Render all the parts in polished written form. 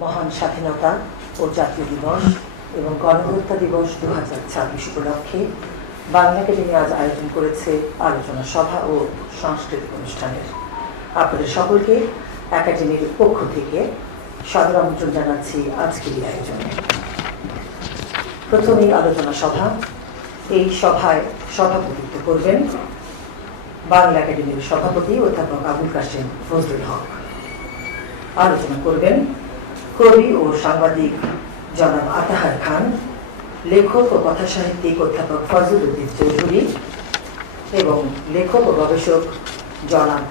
মহান স্বাধীনতা ও জাতীয় দিবস এবং গণহত্যা দিবস 2026 উপলক্ষে বাংলা একাডেমি আজ আয়োজন করেছে আলোচনা সভা ও সাংস্কৃতিক অনুষ্ঠানের। আপনাদের সকলকে একাডেমির পক্ষ থেকে সাদর আমন্ত্রণ জানাচ্ছি আজকের এই আয়োজনে। প্রথমেই আলোচনা সভা। এই সভায় সভাপতিত্ব করবেন বাংলা একাডেমির সভাপতি অধ্যাপক আবুল কাশেম ফজলুল হক। আলোচনা করবেন কবি ও সাংবাদিক জনাব আতাহার খান, লেখক ও কথা সাহিত্যিক অধ্যাপক ফজল উদ্দিন চৌধুরী এবং লেখক ও গবেষক জনাব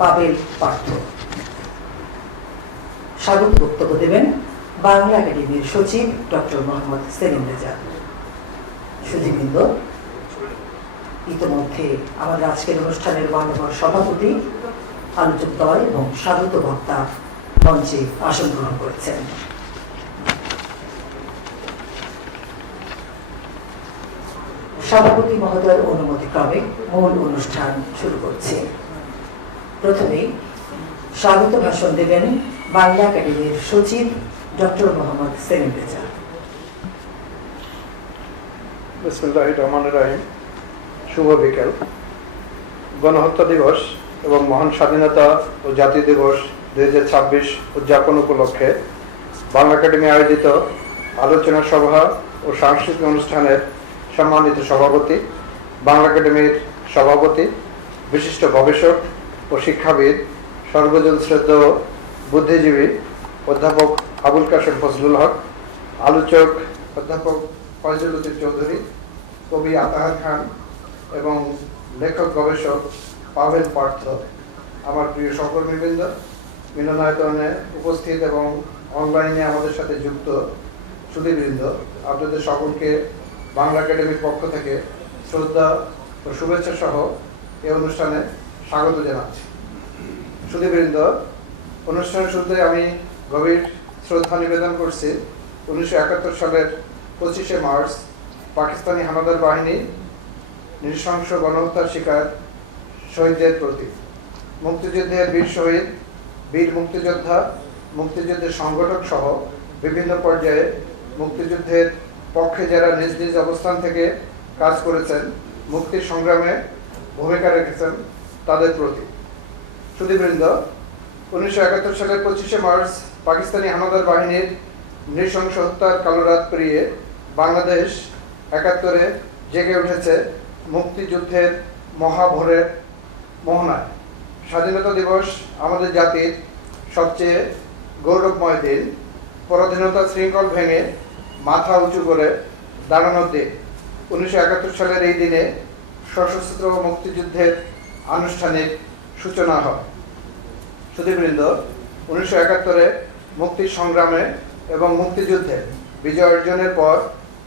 পাবেল পার্থ। স্বাগত বক্তব্য দেবেন বাংলা একাডেমির সচিব ডক্টর মোহাম্মদ সেলিম রেজা। সুধীবৃন্দ, ইতিমধ্যে আমাদের আজকের অনুষ্ঠানের মাননীয় সভাপতি, আলোচক দল এবং স্বাগত বক্তা মঞ্চে আসন গ্রহণ করেছেন। সভাপতি মহোদয়ের অনুমতিক্রমে মূল অনুষ্ঠান শুরু করছে। প্রথমেই স্বাগত ভাষণ দেবেন বাংলা একাডেমির সচিব ডক্টর মোহাম্মদ সেলিম রেজা। বিসমিল্লাহির রহমানির রহিম। শুভ বিকেল। গণহত্যা দিবস এবং মহান স্বাধীনতা ও জাতীয় দিবস 2026 উদযাপন উপলক্ষে বাংলা একাডেমি আয়োজিত আলোচনা সভা ও সাংস্কৃতিক অনুষ্ঠানের সম্মানিত সভাপতি, বাংলা একাডেমির সভাপতি, বিশিষ্ট গবেষক ও শিক্ষাবিদ, সর্বজন শ্রদ্ধেয় বুদ্ধিজীবী অধ্যাপক আবুল কাশেম ফজলুল হক, আলোচক অধ্যাপক ফজল উদ্দিন চৌধুরী, কবি আতাহার খান এবং লেখক গবেষক পাবেল পার্থ, আমার প্রিয় সহকর্মীবৃন্দ, মিলনায়তনে উপস্থিত এবং অনলাইনে আমাদের সাথে যুক্ত সুধীবৃন্দ, আপনাদের সকলকে বাংলা একাডেমির পক্ষ থেকে শ্রদ্ধা ও শুভেচ্ছা সহ এই অনুষ্ঠানে স্বাগত জানাচ্ছি। সুধীবৃন্দ, অনুষ্ঠানের শুরুতে আমি গভীর শ্রদ্ধা নিবেদন করছি 1971 সালের 25শে মার্চ পাকিস্তানি হানাদার বাহিনী নৃশংস গণহত্যার শিকার শহীদদের প্রতি। মুক্তিযুদ্ধের বীর শহীদ, বীর মুক্তিযোদ্ধা, মুক্তিযুদ্ধের সংগঠক সহ বিভিন্ন পর্যায়ে মুক্তিযুদ্ধের পক্ষে যারা নিজ নিজ অবস্থান থেকে কাজ করেছেন, মুক্তির সংগ্রামে ভূমিকা রেখেছেন, তাদের প্রতি। সুধীবৃন্দ, 1971 সালের 25শে মার্চ পাকিস্তানি হানাদার বাহিনীর নৃশংস হত্যার কালো রাত পেরিয়ে বাংলাদেশ 71-এ জেগে উঠেছে মুক্তিযুদ্ধের মহাভোরের মোহনায়। স্বাধীনতা দিবস আমাদের জাতির সবচেয়ে গৌরবময় দিন, পরাধীনতার শৃঙ্খল ভেঙে মাথা উঁচু করে দাঁড়ানোর দিন। 1971 সালের এই দিনে সশস্ত্র মুক্তিযুদ্ধের আনুষ্ঠানিক সূচনা হয়। সুধীবৃন্দ, 1971-এ মুক্তির সংগ্রামে এবং মুক্তিযুদ্ধে বিজয় অর্জনের পর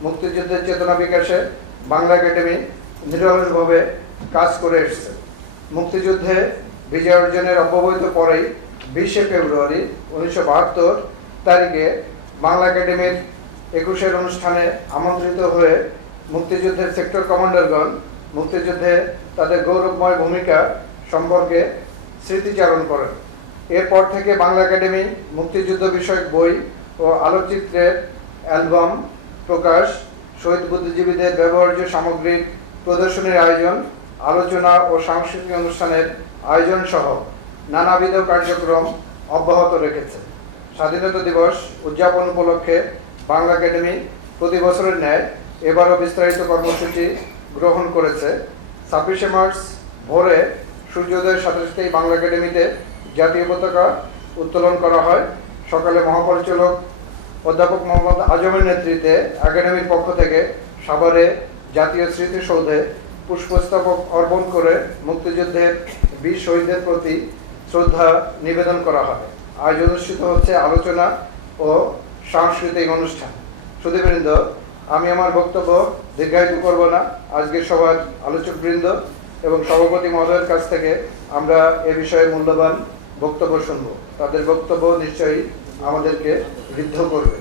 মুক্তিযুদ্ধের চেতনা বিকাশে বাংলা একাডেমি নিরলসভাবে কাজ করে এসেছে। মুক্তিযুদ্ধে বিজয় অর্জনের অব্যবহিত পরেই 20শে ফেব্রুয়ারি 1972 তারিখে বাংলা একাডেমির 21-এর অনুষ্ঠানে আমন্ত্রিত হয়ে মুক্তিযুদ্ধের সেক্টর কমান্ডারগণ মুক্তিযুদ্ধে তাদের গৌরবময় ভূমিকা সম্পর্কে স্মৃতিচারণ করেন। এরপর থেকে বাংলা একাডেমি মুক্তিযুদ্ধ বিষয়ক বই ও আলোকচিত্রের অ্যালবাম প্রকাশ, শহীদ বুদ্ধিজীবীদের ব্যবহার্য সামগ্রীর প্রদর্শনীর আয়োজন, আলোচনা ও সাংস্কৃতিক অনুষ্ঠানের আয়োজন সহ নানাবিধ কার্যক্রম অব্যাহত রেখেছে। স্বাধীনতা দিবস উদযাপন উপলক্ষে বাংলা একাডেমি প্রতি বছরের ন্যায় এবারও বিস্তারিত কর্মসূচি গ্রহণ করেছে। 26শে মার্চ ভোরে সূর্যোদয়ের সাথে সাথেই বাংলা একাডেমিতে জাতীয় পতাকা উত্তোলন করা হয়। সকালে মহাপরিচালক অধ্যাপক মোহাম্মদ আজমের নেতৃত্বে একাডেমির পক্ষ থেকে সাভারে জাতীয় স্মৃতিসৌধে পুষ্পস্তবক অর্পণ করে মুক্তিযুদ্ধের বীর শহীদদের প্রতি শ্রদ্ধা নিবেদন করা হয়। আজ অনুষ্ঠিত হচ্ছে আলোচনা ও সাংস্কৃতিক অনুষ্ঠান। সুধীবৃন্দ, আমি আমার বক্তব্য দীর্ঘায়িত করব না। আজকের সভার আলোচকবৃন্দ এবং সভাপতি মহোদয়ের কাছ থেকে আমরা এ বিষয়ে মূল্যবান বক্তব্য শুনব। তাদের বক্তব্য নিশ্চয়ই আমাদেরকে ঋদ্ধ করবে।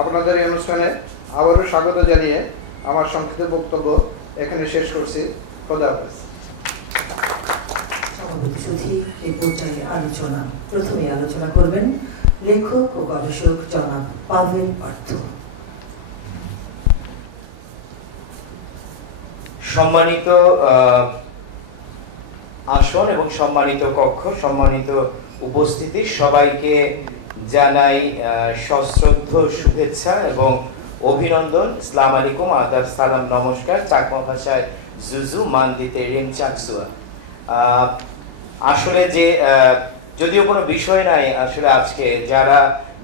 আপনাদের এই অনুষ্ঠানে আবারও স্বাগত জানিয়ে আমার সংক্ষিপ্ত বক্তব্য এখানে শেষ করছি। খোদা হাফেজ। এই পর্যায়ে প্রথমে আলোচনা করবেন লেখক ও গবেষক জনাব পাভেল পার্থ। সম্মানিত আসন এবং সম্মানিত কক্ষ, সম্মানিত উপস্থিতি, সবাইকে জানাই সশ্রদ্ধ শুভেচ্ছা এবং অভিনন্দন। আসসালামু আলাইকুম, আদাব, সালাম, নমস্কার। চাকমা ভাষায় জুজু মানদিতে রিম চাকসুয়া। আসলে যে যদিও কোনো বিষয় নাই, আসলে আজকে যারা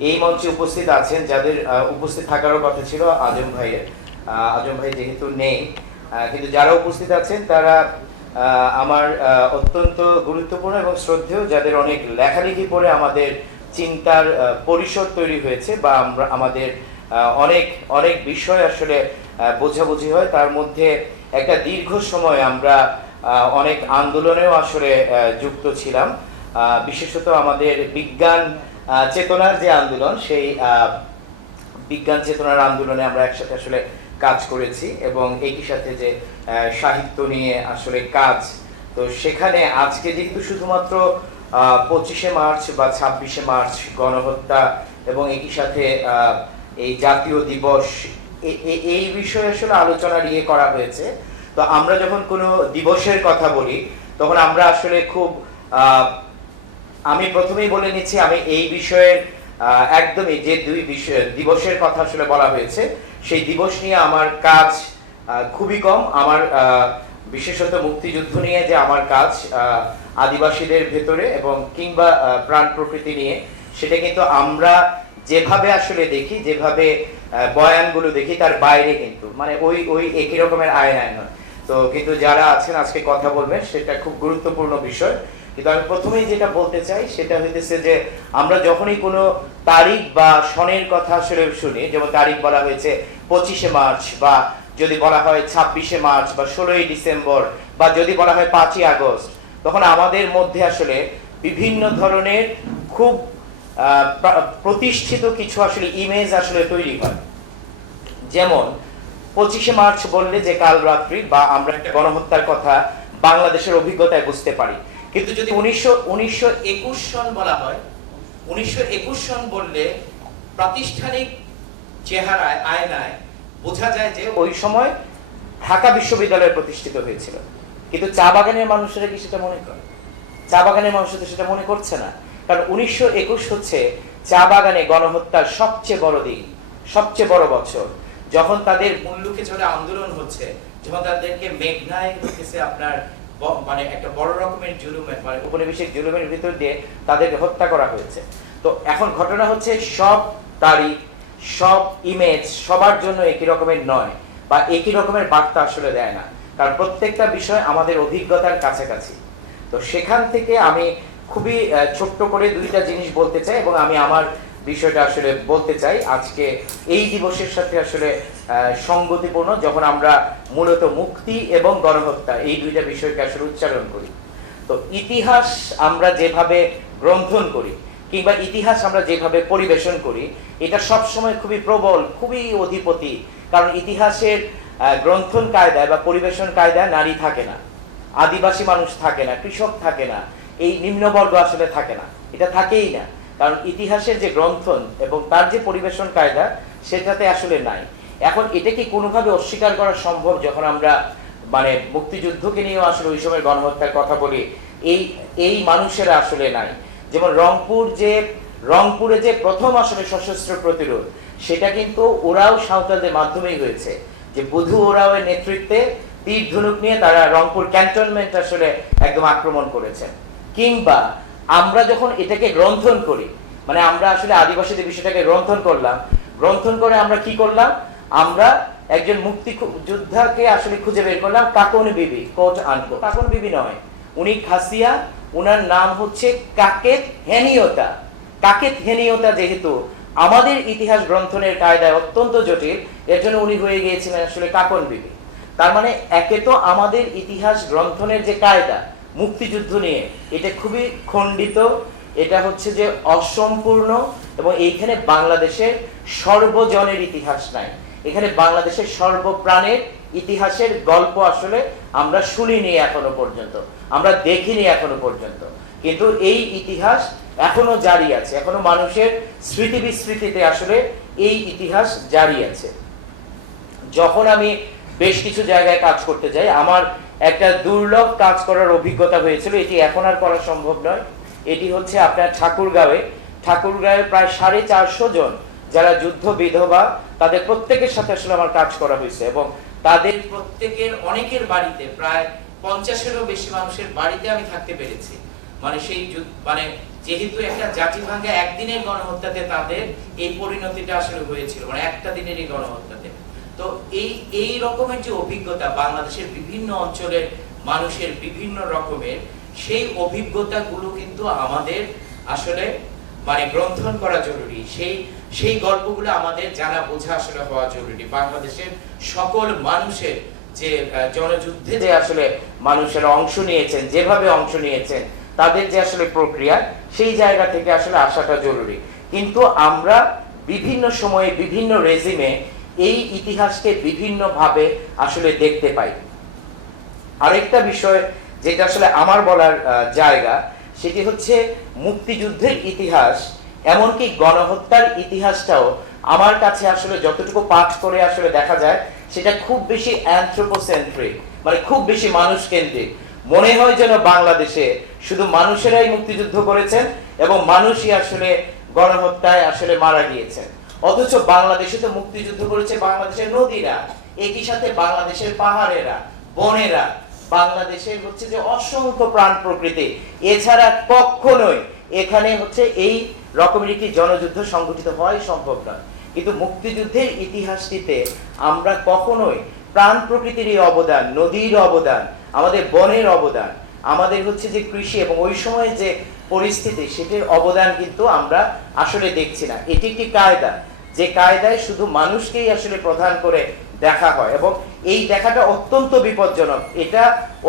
এই মঞ্চে উপস্থিত আছেন, যাদের উপস্থিত থাকারও কথা ছিল আজম ভাই যেহেতু নেই, কিন্তু যারা উপস্থিত আছেন তারা আমার অত্যন্ত গুরুত্বপূর্ণ এবং শ্রদ্ধেয়, যাদের অনেক লেখালেখি পড়ে আমাদের চিন্তার পরিসর তৈরি হয়েছে বা আমাদের অনেক অনেক বিষয় আসলে বোঝাবুঝি হয়। তার মধ্যে একটা দীর্ঘ সময় আমরা অনেক আন্দোলনেও আসলে যুক্ত ছিলাম, বিশেষত আমাদের বিজ্ঞান চেতনার যে আন্দোলন, সেই বিজ্ঞান চেতনার আন্দোলনে আমরা একসাথে আসলে কাজ করেছি এবং একই সাথে যে সাহিত্য নিয়ে আসলে কাজ। তো সেখানে আজকে যেহেতু শুধুমাত্র 25শে মার্চ বা 26শে মার্চ গণহত্যা এবং একই সাথে এই জাতীয় দিবস, এই বিষয়ে আসলে আলোচনা নিয়ে করা হয়েছে। তো আমরা যখন কোনো দিবসের কথা বলি তখন আমরা আসলে খুব আমি প্রথমেই বলে নিচ্ছি, আমি এই বিষয়ের একদমই যে দুই দিবসের কথা আসলে বলা হয়েছে সেই দিবস নিয়ে আমার কাজ খুবই কম। আমার বিশেষত মুক্তিযুদ্ধ নিয়ে যে আমার কাজ আদিবাসীদের ভেতরে এবং কিংবা প্রাণ প্রকৃতি নিয়ে, সেটা কিন্তু আমরা যেভাবে আসলে দেখি, যেভাবে বয়ানগুলো দেখি তার বাইরে, কিন্তু মানে ওই একই রকমের আয়নায় নয়। তো কিন্তু যারা আছেন আজকে কথা বলবেন সেটা খুব গুরুত্বপূর্ণ বিষয়। কিন্তু আমি প্রথমেই যেটা বলতে চাই সেটা হইতেছে যে আমরা যখনই কোনো তারিখ বা সনের কথা আসলে শুনি, যেমন তারিখ বলা হয়েছে 25শে মার্চ, বা যদি বলা হয় 26শে মার্চ বা 16ই ডিসেম্বর, বা যদি বলা হয় 5ই আগস্ট, তখন আমাদের মধ্যে আসলে বিভিন্ন ধরনের খুব প্রতিষ্ঠিত কিছু আসলে ইমেজ আসলে তৈরি হয়। যেমন 25শে মার্চ বললে যে কাল রাত্রি, বা আমরা একটা গণহত্যার কথা বাংলাদেশের অভিজ্ঞতায় বুঝতে পারি। কিন্তু যদি 1921 সন বলা হয়, 1921 সন বললে প্রাতিষ্ঠানিক চেহারায়, আয়নায় বোঝা যায় যে ওই সময় ঢাকা বিশ্ববিদ্যালয় প্রতিষ্ঠিত হয়েছিল। কিন্তু চা বাগানের মানুষেরা কি সেটা মনে করে? চা বাগানের মানুষরা সেটা মনে করছে না, কারণ 1921 হচ্ছে চা বাগানে গণহত্যার সবচেয়ে বড় দিন, সবচেয়ে বড় বছর। যখন তাদের মুল্লুকে চলে আন্দোলন হচ্ছে, যখন তাদেরকে মেঘনায় হচ্ছে আপনার মানে একটা বড় রকমের জুলুমের, মানে উপনিবেশিক জুলুমের ভিতর দিয়ে তাদেরকে হত্যা করা হয়েছে। তো এখন ঘটনা হচ্ছে সব তারিখ, সব ইমেজ সবার জন্য একই রকমের নয়, বা একই রকমের বার্তা আসলে দেয় না, কারণ প্রত্যেকটা বিষয় আমাদের অভিজ্ঞতার কাছাকাছি। তো সেখান থেকে আমি খুবই ছোট্ট করে দুইটা জিনিস বলতে চাই, এবং আমি আমার বিষয়টা আসলে বলতে চাই আজকে এই দিবসের সাথে আসলে সঙ্গতিপূর্ণ, যখন আমরা মূলত মুক্তি এবং গণহত্যা এই দুইটা বিষয়কে আসলে উচ্চারণ করি। তো ইতিহাস আমরা যেভাবে গ্রন্থন করি কিংবা ইতিহাস আমরা যেভাবে পরিবেশন করি, এটা সবসময় খুবই প্রবল, খুবই অধিপতি, কারণ ইতিহাসের গ্রন্থন কায়দায় বা পরিবেশন কায়দায় নারী থাকে না, আদিবাসী মানুষ থাকে না, কৃষক থাকে না, এই নিম্নবর্গ আসলে থাকে না, এটা থাকেই না, কারণ ইতিহাসের যে গ্রন্থন এবং তার যে পরিবেশন কায়দা সেটাতে আসলে নাই। এখন এটা কি কোনোভাবে অস্বীকার করা সম্ভব যখন আমরা মানে মুক্তিযুদ্ধকে নিয়েও আসলে ওই সময় গণহত্যার কথা বলি, এই মানুষেরা আসলে নাই। যেমন রংপুরে যে প্রথম আসলে সশস্ত্র প্রতিরোধ, সেটা কিন্তু ওরাও সাঁওতালদের মাধ্যমেই হয়েছে, যে বুধু ওরাওয়ের নেতৃত্বে তীর ধনুক নিয়ে তারা রংপুর ক্যান্টনমেন্ট আসলে একদম আক্রমণ করেছেন। কিংবা আমরা যখন এটাকে গ্রন্থন করি, মানে আমরা আসলে আদিবাসীদের বিষয়টাকে গ্রন্থন করে আমরা কি করলাম, আমরা একজন মুক্তি যোদ্ধাকে আসলে খুঁজে বের করলাম, কাকন বিবি, কোট আনকোট। কাকন বিবি নয়, উনি খাসিয়া, উনার নাম হচ্ছে কাকেত হেনিয়তা। কাকেত হেনিয়তা যেহেতু আমাদের ইতিহাস গ্রন্থনের কায়দায় অত্যন্ত জটিল, এর জন্য উনি হয়ে গিয়েছিলেন আসলে কাকন বিবি। তার মানে একে তো আমাদের ইতিহাস গ্রন্থনের যে কায়দা মুক্তিযুদ্ধ নিয়ে, এটা খুবই খণ্ডিত, এটা হচ্ছে যে অসম্পূর্ণ, এবং এইখানে বাংলাদেশের সর্বজনের ইতিহাস নাই, এখানে বাংলাদেশের সর্বপ্রাণের ইতিহাসের গল্প আসলে আমরা শুনিনি এখনো পর্যন্ত, আমরা দেখিনি এখনো পর্যন্ত। কিন্তু এই ইতিহাস এখনো জারি আছে, এখনো মানুষের স্মৃতি বিস্মৃতিতে আসলে এই ইতিহাস জারি আছে। যখন আমি বেশ কিছু জায়গায় কাজ করতে যাই, আমার একটা দুর্লভ কাজ করার অভিজ্ঞতা হয়েছিল, এটি এখন আর করা সম্ভব নয়। এটি হচ্ছে আপনার ঠাকুরগাঁয়ে প্রায় 450 জন যারা যুদ্ধ বিধবা, তাদের প্রত্যেকের সাথে আসলে আমার কাজ করা হয়েছে, এবং তাদের প্রত্যেকের অনেকের বাড়িতে, প্রায় 50-এরও বেশি মানুষের বাড়িতে আমি থাকতে পেরেছি। মানে সেই মানে যেহেতু একটা জাতি ভাঙ্গা একদিনের গণহত্যাতে তাদের এই পরিণতিটা আসলে হয়েছিল, মানে একটা দিনের এই গণহত্যাতে। তো এই রকমের যে অভিজ্ঞতা বাংলাদেশের বিভিন্ন অঞ্চলের মানুষের বিভিন্ন রকমের, সেই অভিজ্ঞতাগুলো কিন্তু আমাদের আসলে মানে গ্রন্থন করা জরুরি। সেই গল্পগুলো আমাদের জানা বোঝা আসলে হওয়া জরুরি। বাংলাদেশের সকল মানুষের যে জনযুদ্ধে যে আসলে মানুষেরা অংশ নিয়েছেন, যেভাবে অংশ নিয়েছেন, তাদের যে আসলে প্রক্রিয়া, সেই জায়গা থেকে আসলে আসাটা জরুরি। কিন্তু আমরা বিভিন্ন সময়ে বিভিন্ন রেজিমে এই ইতিহাসকে বিভিন্ন ভাবে আসলে দেখতে পাই। আরেকটা বিষয় যেটা আসলে আমার বলার জায়গা, সেটি হচ্ছে মুক্তিযুদ্ধের ইতিহাস, এমনকি গণহত্যার ইতিহাসটাও আমার কাছে আসলে যতটুকু পাঠ করে আসলে দেখা যায়, সেটা খুব বেশি অ্যানথ্রোপোসেন্ট্রিক, মানে খুব বেশি মানুষ কেন্দ্রিক। মনে হয় যেন বাংলাদেশে শুধু মানুষেরাই মুক্তিযুদ্ধ করেছেন এবং মানুষই আসলে গণহত্যায় আসলে মারা গিয়েছেন। অথচ বাংলাদেশে তো মুক্তিযুদ্ধ করেছে বাংলাদেশের নদীরা, একই সাথে বাংলাদেশের পাহাড়েরা, বনেরা, বাংলাদেশের হচ্ছে যে অসংখ্য প্রাণ প্রকৃতি। এছাড়া কখনোই এখানে হচ্ছে এই রকমের একটি জনযুদ্ধ সংগঠিত হওয়াই সম্ভব নয়। কিন্তু মুক্তিযুদ্ধের ইতিহাসটিতে আমরা কখনোই প্রাণ প্রকৃতির এই অবদান, নদীর অবদান, আমাদের বনের অবদান, আমাদের হচ্ছে যে কৃষি এবং ওই সময় যে পরিস্থিতি, সেটির অবদান কিন্তু আমরা আসলে দেখছি না। এটি একটি কায়দা, যে কায়দায় শুধু মানুষকেই আসলে প্রধান করে দেখা হয়, এবং এই দেখাটা অত্যন্ত বিপজ্জনক। এটা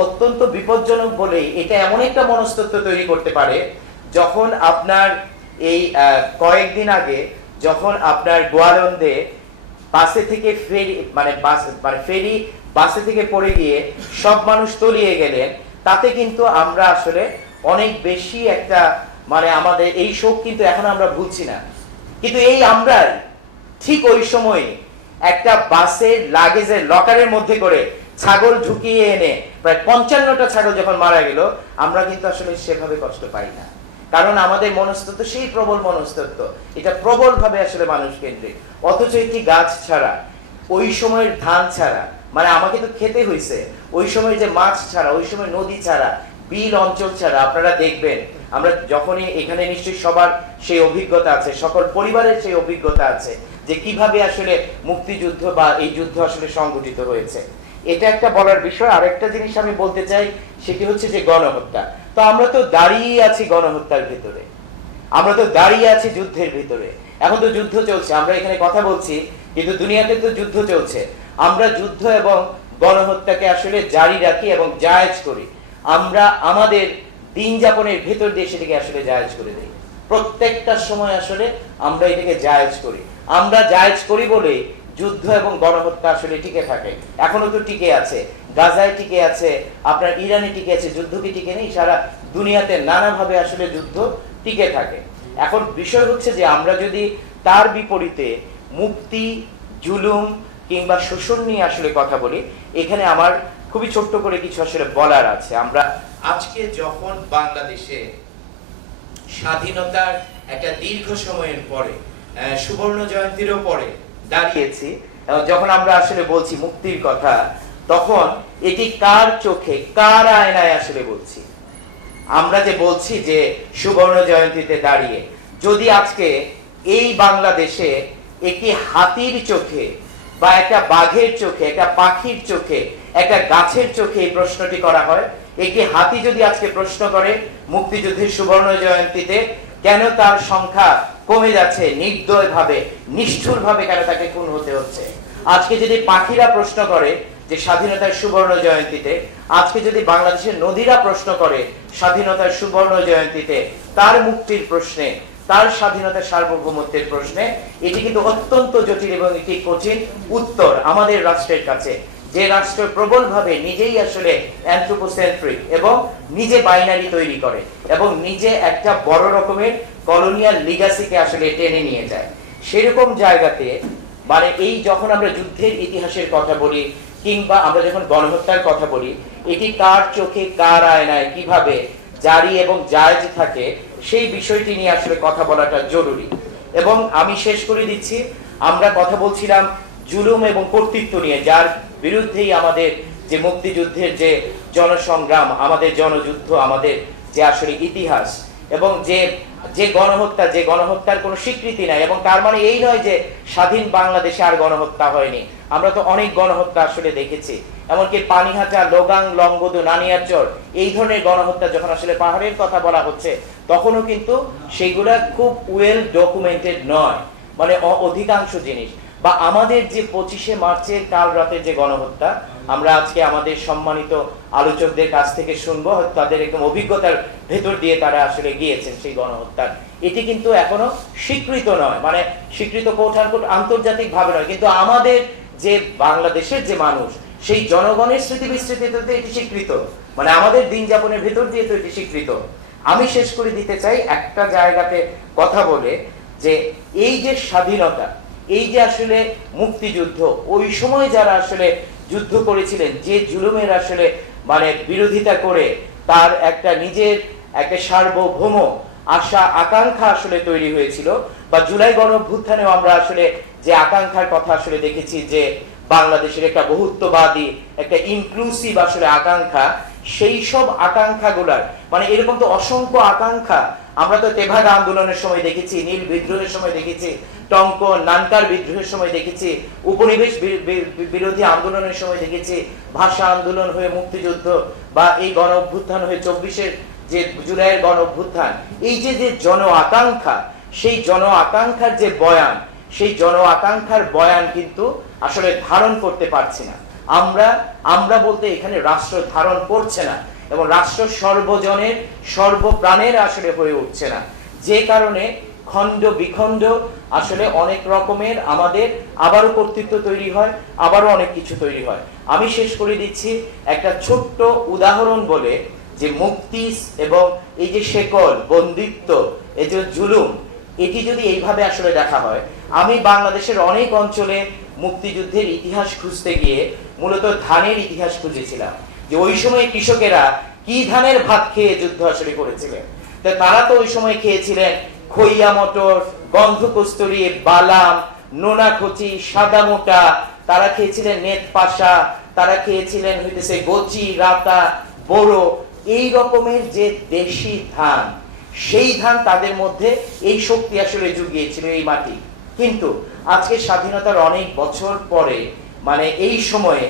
অত্যন্ত বিপজ্জনক বলেই এটা এমন একটা মনস্তত্ত্ব তৈরি করতে পারে, যখন আপনার এই কয়েকদিন আগে যখন আপনার গোয়ালন্দে বাসে থেকে ফেরি বাসে থেকে পড়ে গিয়ে সব মানুষ তলিয়ে গেলেন, তাতে কিন্তু আমরা আসলে অনেক বেশি একটা মানে আমাদের এই শোক কিন্তু এখন আমরা ভুলছি না। কিন্তু এই আমরাই ঠিক ওই সময় একটা বাসের লাগেজের লকারের মধ্যে করে ছাগল ঢুকিয়ে এনে প্রায় 55টা ছাগল যখন মারা গেল, আমরা কিন্তু আসলে সেভাবে কষ্ট পাই না, কারণ আমাদের মনস্তত্ত্ব সেই প্রবল মনস্তত্ত্ব, এটা প্রবল ভাবে আসলে মানুষ কেন্দ্রিক। অথচ একটি গাছ ছাড়া, ওই সময়ের ধান ছাড়া, মানে আমাকে তো খেতে হয়েছে, ওই সময় যে মাছ ছাড়া, ওই সময় নদী ছাড়া, বিল অঞ্চল ছাড়া, আপনারা দেখবেন আমরা যখনই এখানে নিশ্চয়ই সবার সেই অভিজ্ঞতা আছে, সকল পরিবারের সেই অভিজ্ঞতা আছে যে কিভাবে আসলে মুক্তিযুদ্ধ বা এই যুদ্ধ আসলে সংগঠিত হয়েছে। এটা একটা বলার বিষয়। আরেকটা জিনিস আমি বলতে চাই, সেটি হচ্ছে যে গণহত্যা। তো আমরা তো দাঁড়িয়ে আছি গণহত্যার ভিতরে, আমরা তো দাঁড়িয়ে আছি যুদ্ধের ভিতরে। এখন তো যুদ্ধ চলছে, আমরা এখানে কথা বলছি, কিন্তু দুনিয়াতে তো যুদ্ধ চলছে। আমরা যুদ্ধ এবং গণহত্যাকে আসলে জারি রাখি এবং জায়েজ করি। আমরা আমাদের দিন যাপনের ভেতর দিয়ে সেটাকে আসলে জায়েজ করে দিই। প্রত্যেকটা সময় আসলে আমরা এটাকে জায়েজ করি। আমরা জায়েজ করি বলে যুদ্ধ এবং গণহত্যা আসলে টিকে থাকে। এখনো তো টিকে আছে, গাজায় টিকে আছে, আপনার ইরানে টিকে আছে। যুদ্ধ কি টিকে নেই? সারা দুনিয়াতে নানাভাবে আসলে যুদ্ধ টিকে থাকে। এখন বিষয় হচ্ছে যে আমরা যদি তার বিপরীতে মুক্তি, জুলুম কিংবা শোষণ নিয়ে আসলে কথা বলি, এখানে আমার খুবই ছোট্ট করে কিছু আসলে বলার আছে। আমরা আজকে যখন বাংলাদেশে স্বাধীনতার একটা দীর্ঘ সময়ের পরে, সুবর্ণ জয়ন্তীরও পরে দাঁড়িয়েছি, যখন আমরা আসলে বলছি মুক্তির কথা, তখন এটি কার চোখে, কার আয়নায় আসলে বলছি? আমরা যে বলছি যে সুবর্ণ জয়ন্তীতে দাঁড়িয়ে, যদি আজকে এই বাংলাদেশে একটি হাতির চোখে বা একটা বাঘের চোখে, একটা পাখির চোখে, একটা গাছের চোখে এই প্রশ্নটি করা হয়, একটি হাতি যদি আজকে প্রশ্ন করে মুক্তিযুদ্ধের সুবর্ণ জয়ন্তীতে কেন তার সংখ্যা কমে যাচ্ছে, নির্দয় ভাবে, নিষ্ঠুর ভাবে কেন তাকে খুন হতে হচ্ছে, আজকে যদি পাখিরা প্রশ্ন করে যে স্বাধীনতার সুবর্ণ জয়ন্তীতে, আজকে যদি বাংলাদেশের নদীরা প্রশ্ন করে স্বাধীনতার সুবর্ণ জয়ন্তীতে তার মুক্তির প্রশ্নে, তার স্বাধীনতার সার্বভৌমত্বের প্রশ্নে, এটি কিন্তু অত্যন্ত জটিল এবং একটি কঠিন উত্তর আমাদের রাষ্ট্রের কাছে, যে রাষ্ট্র প্রবলভাবে নিজেই আসলে অ্যানথ্রোপোসেন্ট্রিক এবং নিজে বাইনারি তৈরি করে এবং নিজে একটা বড় রকমের কলোনিয়াল লিগাসিকে আসলে টেনে নিয়ে যায়, সেরকম জায়গাতে মানে এই যখন আমরা যুদ্ধের ইতিহাসের কথা বলি কিংবা আমরা যখন গণহত্যার কথা বলি, এটি কার চোখে কার আয়নায় কিভাবে জারি এবং জায়েজ থাকে সেই বিষয়টি নিয়ে আসলে কথা বলাটা জরুরি। এবং আমি শেষ করে দিচ্ছি, আমরা কথা বলছিলাম জুলুম এবং কর্তৃত্ব নিয়ে, যার বিরুদ্ধেই আমাদের যে মুক্তিযুদ্ধের যে জনসংগ্রাম, আমাদের জনযুদ্ধ, আমাদের যে আসলে ইতিহাস, এবং যে গণহত্যার কোনো স্বীকৃতি নাই। এবং তার মানে এই নয় যে স্বাধীন বাংলাদেশে আর গণহত্যা হয়নি, আমরা তো অনেক গণহত্যা আসলে দেখেছি। এমনকি পানিহাটা, লোগাং, লংগদু, নানিয়ারচর এই ধরনের গণহত্যা যখন আসলে পাহাড়ের কথা বলা হচ্ছে, তখনও কিন্তু সেগুলা খুব ওয়েল ডকুমেন্টেড নয়, মানে অধিকাংশ জিনিস। বা আমাদের যে 25শে মার্চের কাল রাতের যে গণহত্যা, আমরা আজকে আমাদের সম্মানিত আলোচকদের কাছ থেকে শুনবো, হয়তো তাদের একদম অভিজ্ঞতার ভেতর দিয়ে তারা আসলে গিয়েছেন সেই গণহত্যার, এটি কিন্তু এখনো স্বীকৃত নয়, মানে স্বীকৃত কোট আন্তর্জাতিক ভাবে নয়, কিন্তু আমাদের যে বাংলাদেশের যে মানুষ, সেই জনগণের স্মৃতি বিস্মৃতিতে এটি স্বীকৃত, মানে আমাদের দিন যাপনের ভেতর দিয়ে তো এটি স্বীকৃত। আমি শেষ করে দিতে চাই একটা জায়গাতে কথা বলে, যে এই যে স্বাধীনতা, এই যে আসলে মুক্তিযুদ্ধ, ওই সময় যারা আসলে যুদ্ধ করেছিলেন, যে জুলুমের আসলে মানে বিরোধিতা করে তার একটা নিজের একটা সার্বভৌম আশা আকাঙ্ক্ষা আসলে তৈরি হয়েছিল, বা জুলাই গণঅভ্যুত্থানেও আমরা আসলে যে আকাঙ্ক্ষার কথা আসলে দেখেছি, যে বাংলাদেশের একটা বহুত্ববাদী, একটা ইনক্লুসিভ আসলে আকাঙ্ক্ষা, সেই সব আকাঙ্ক্ষাগুলার মানে এরকম তো অসংখ্য আকাঙ্ক্ষা আমরা তো তেভাগ আন্দোলনের সময় দেখেছি, নীল বিদ্রোহের সময় দেখেছি, টঙ্ক নানকার বিদ্রোহের সময় দেখেছি, উপনিবেশ বিরোধী আন্দোলনের সময় দেখেছি, ভাষা আন্দোলন হয়ে মুক্তিযুদ্ধ, বা এই গণ অভ্যুত্থান হয়ে 24-এর যে জুলাইয়ের গণ অভ্যুত্থান। এই যে যে জন আকাঙ্ক্ষা, সেই জন আকাঙ্ক্ষার যে বয়ান, সেই জন আকাঙ্ক্ষার বয়ান কিন্তু আসলে ধারণ করতে পারছি না আমরা বলতে এখানে রাষ্ট্র ধারণ করছে না, এবং রাষ্ট্র সর্বজনের সর্বপ্রাণের আসলে হয়ে উঠছে না, যে কারণে খণ্ড বিখণ্ড আসলে অনেক রকমের আমাদের আবারও কর্তৃত্ব তৈরি হয়, আবারও অনেক কিছু তৈরি হয়। আমি শেষ করে দিচ্ছি একটা ছোট্ট উদাহরণ বলে, যে মুক্তি এবং এই যে শেকল, বন্দিত্ব, এই যে জুলুম, এটি যদি এইভাবে আসলে দেখা হয়, আমি বাংলাদেশের অনেক অঞ্চলে মুক্তিযুদ্ধের ইতিহাস খুঁজতে গিয়ে মূলত ধানের ইতিহাস খুঁজেছিলাম, যে ওই সময় কৃষকেরা কি ধানের ভাত খেয়ে যুদ্ধ আসলে করেছিলেন। তারা তো ওই সময় খেয়েছিলেন খইয়া মটর, গন্ধ কস্তুরী, বালাম, নোনাখচি, সাদা মোটা, তারা খেয়েছিলেন নেত পাশা, তারা খেয়েছিলেন হইতেছে গচি, রাতা, বড়ো, এই রকমের যে দেশি ধান, সেই ধান তাদের মধ্যে এই শক্তি আসলে জুগিয়েছিল এই মাটি। কিন্তু আজকে স্বাধীনতার অনেক বছর পরে, মানে এই সময়ে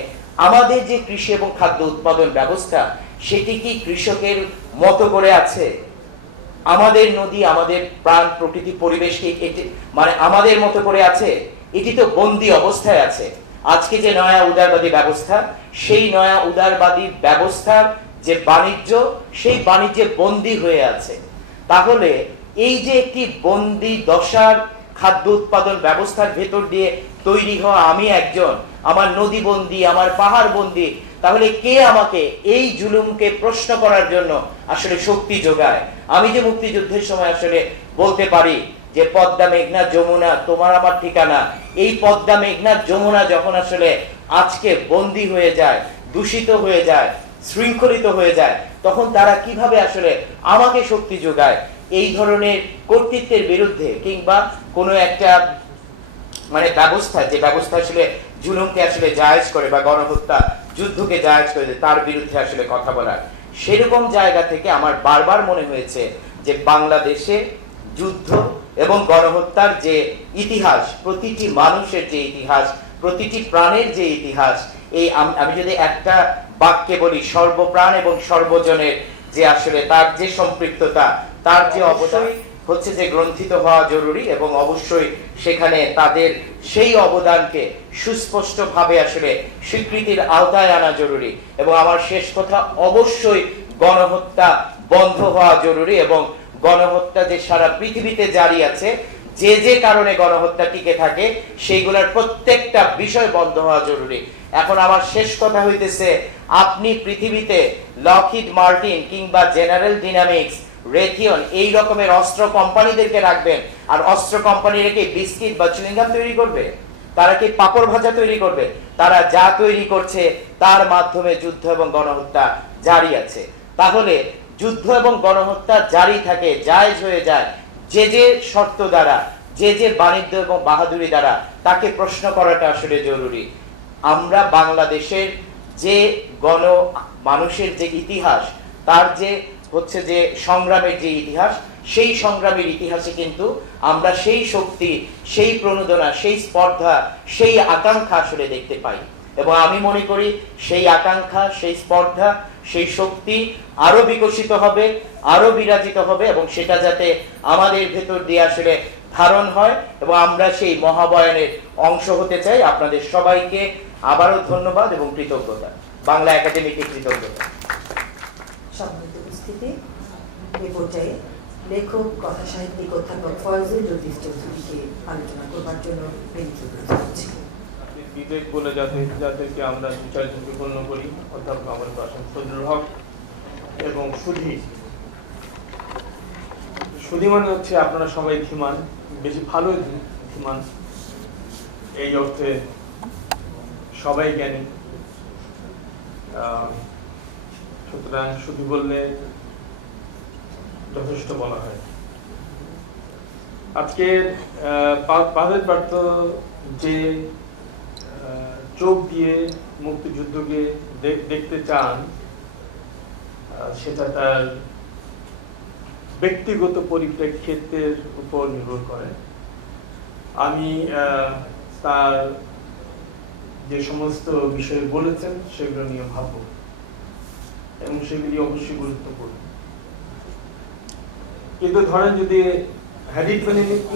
আমাদের যে কৃষি এবং খাদ্য উৎপাদন ব্যবস্থা, সেটি কি কৃষকের মতো করে আছে? আমাদের নদী, আমাদের প্রাণ, প্রকৃতি, পরিবেশ কি এটি মানে আমাদের মতো করে আছে? এটি তো বন্দী অবস্থায় আছে। আজকে যে নয়া উদারবাদী ব্যবস্থা, সেই নয়া উদারবাদী ব্যবস্থার যে বাণিজ্য, সেই বাণিজ্যে বন্দী হয়ে আছে। তাহলে এই যে একটি বন্দী দশার খাদ্য উৎপাদন ব্যবস্থার ভেতর দিয়ে তৈরি হওয়া আমি একজন, আমার নদী বন্দী, আমার পাহাড় বন্দী, তাহলে কে আমাকে এই জুলুমকে প্রশ্ন করার জন্য আসলে শক্তি যোগায়? আমি যে মুক্তিযুদ্ধের সময় আসলে বলতে পারি যে পদ্মা, মেঘনা, যমুনা তোমার আমার ঠিকানা, এই পদ্মা, মেঘনা, যমুনা যখন আসলে আজকে বন্দী হয়ে যায়, দূষিত হয়ে যায়, শৃঙ্খলিত হয়ে যায়, তখন তারা কিভাবে আসলে আমাকে শক্তি যোগায় এই ধরনের কর্তৃত্বের বিরুদ্ধে, কিংবা কোনো একটা মানে ব্যবস্থা, যে ব্যবস্থা আসলে জুলুমকে আসলে জায়েজ করে বা গণহত্যা যুদ্ধকে জায়েজ করে, তার বিরুদ্ধে আসলে কথা বলার। সেরকম জায়গা থেকে আমার বারবার মনে হয়েছে যে বাংলাদেশে যুদ্ধ এবং গণহত্যার যে ইতিহাস, প্রতিটি মানুষের যে ইতিহাস, প্রতিটি প্রাণের যে ইতিহাস, এই আমি যদি একটা বাক্যে বলি, সর্বপ্রাণ এবং সর্বজনের যে আসলে তার যে সম্পৃক্ততা, তার যে অবদান হচ্ছে যে গ্রন্থিত হওয়া জরুরি, এবং অবশ্যই সেখানে তাদের সেই অবদানকে সুস্পষ্টভাবে আসলে স্বীকৃতির আওতায় আনা জরুরি। এবং আমার শেষ কথা, অবশ্যই গণহত্যা বন্ধ হওয়া জরুরি, এবং গণহত্যা যে সারা পৃথিবীতে জারি আছে, যে যে কারণে গণহত্যা টিকে থাকে সেইগুলোর প্রত্যেকটা বিষয় বন্ধ হওয়া জরুরি। এখন আমার শেষ কথা হইতেছে, আপনি পৃথিবীতে লকহিড মার্টিন কিংবা জেনারেল ডাইনামিক্স, রেথিয়ন এই রকমের অস্ত্র কোম্পানিদেরকে রাখবেন, আর অস্ত্র কোম্পানি রেখে বিস্কিট বা চুইংগাম তৈরি করবে? তারা কি পাপড় ভাজা তৈরি করবে? তারা যা তৈরি করছে তার মাধ্যমে যুদ্ধ এবং গণহত্যা জারি আছে। তাহলে যুদ্ধ এবং গণহত্যা জারি থাকে, জায়েজ হয়ে যায় যে যে শর্ত দ্বারা, যে যে বাণিজ্য এবং বাহাদুরি দ্বারা, তাকে প্রশ্ন করাটা আসলে জরুরি। আমরা বাংলাদেশের যে মানুষের যে ইতিহাস, তার যে হচ্ছে যে সংগ্রামের যে ইতিহাস, সেই সংগ্রামের ইতিহাসে কিন্তু আমরা সেই শক্তি, সেই প্রণোদনা, সেই স্পর্ধা, সেই আকাঙ্ক্ষা আসলে দেখতে পাই। এবং আমি মনে করি সেই আকাঙ্ক্ষা, সেই স্পর্ধা, সেই শক্তি আরো বিকশিত হবে, আরো বিরাজিত হবে, এবং সেটা যাতে আমাদের ভেতর দিয়ে আসলে ধারণ হয় এবং আমরা সেই মহাবয়ানের অংশ হতে চাই। আপনাদের সবাইকে আবারও ধন্যবাদ এবং কৃতজ্ঞতা, বাংলা একাডেমিকে কৃতজ্ঞতা। সম্মানিত উপস্থিতি, এ পর্যায়ে লেখক, কথা সাহিত্যিক অধ্যাপক ফয়জুল লতিফ চৌধুরীকে আলোচনা করবার জন্য বিনীত অনুরোধ করছি। বিবেক বলে যাদেরকে আমরা বিচারযোগ্য গণ্য করি, অধ্যাপক আমর কাসেম ফজলুল হক এবং সুধী মানে হচ্ছে আপনারা সবাই ধীমান, বেশি ভালো ধীমান, এই অর্থে সবাই জ্ঞানী। সুতরাং সুধী বললে যথেষ্ট বলা হয়। আজকে পাদের প্রার্থ যে চোখ দিয়ে মুক্তিযুদ্ধকে দেখতে চান, সেটা তার ব্যক্তিগত পরিপ্রেক্ষিতের উপর নির্ভর করে। আমি তার যে সমস্ত বিষয় বলেছেন সেগুলো নিয়ে ভাবব, এবং সেগুলি অবশ্যই গুরুত্বপূর্ণ। কিন্তু ধরেন যদি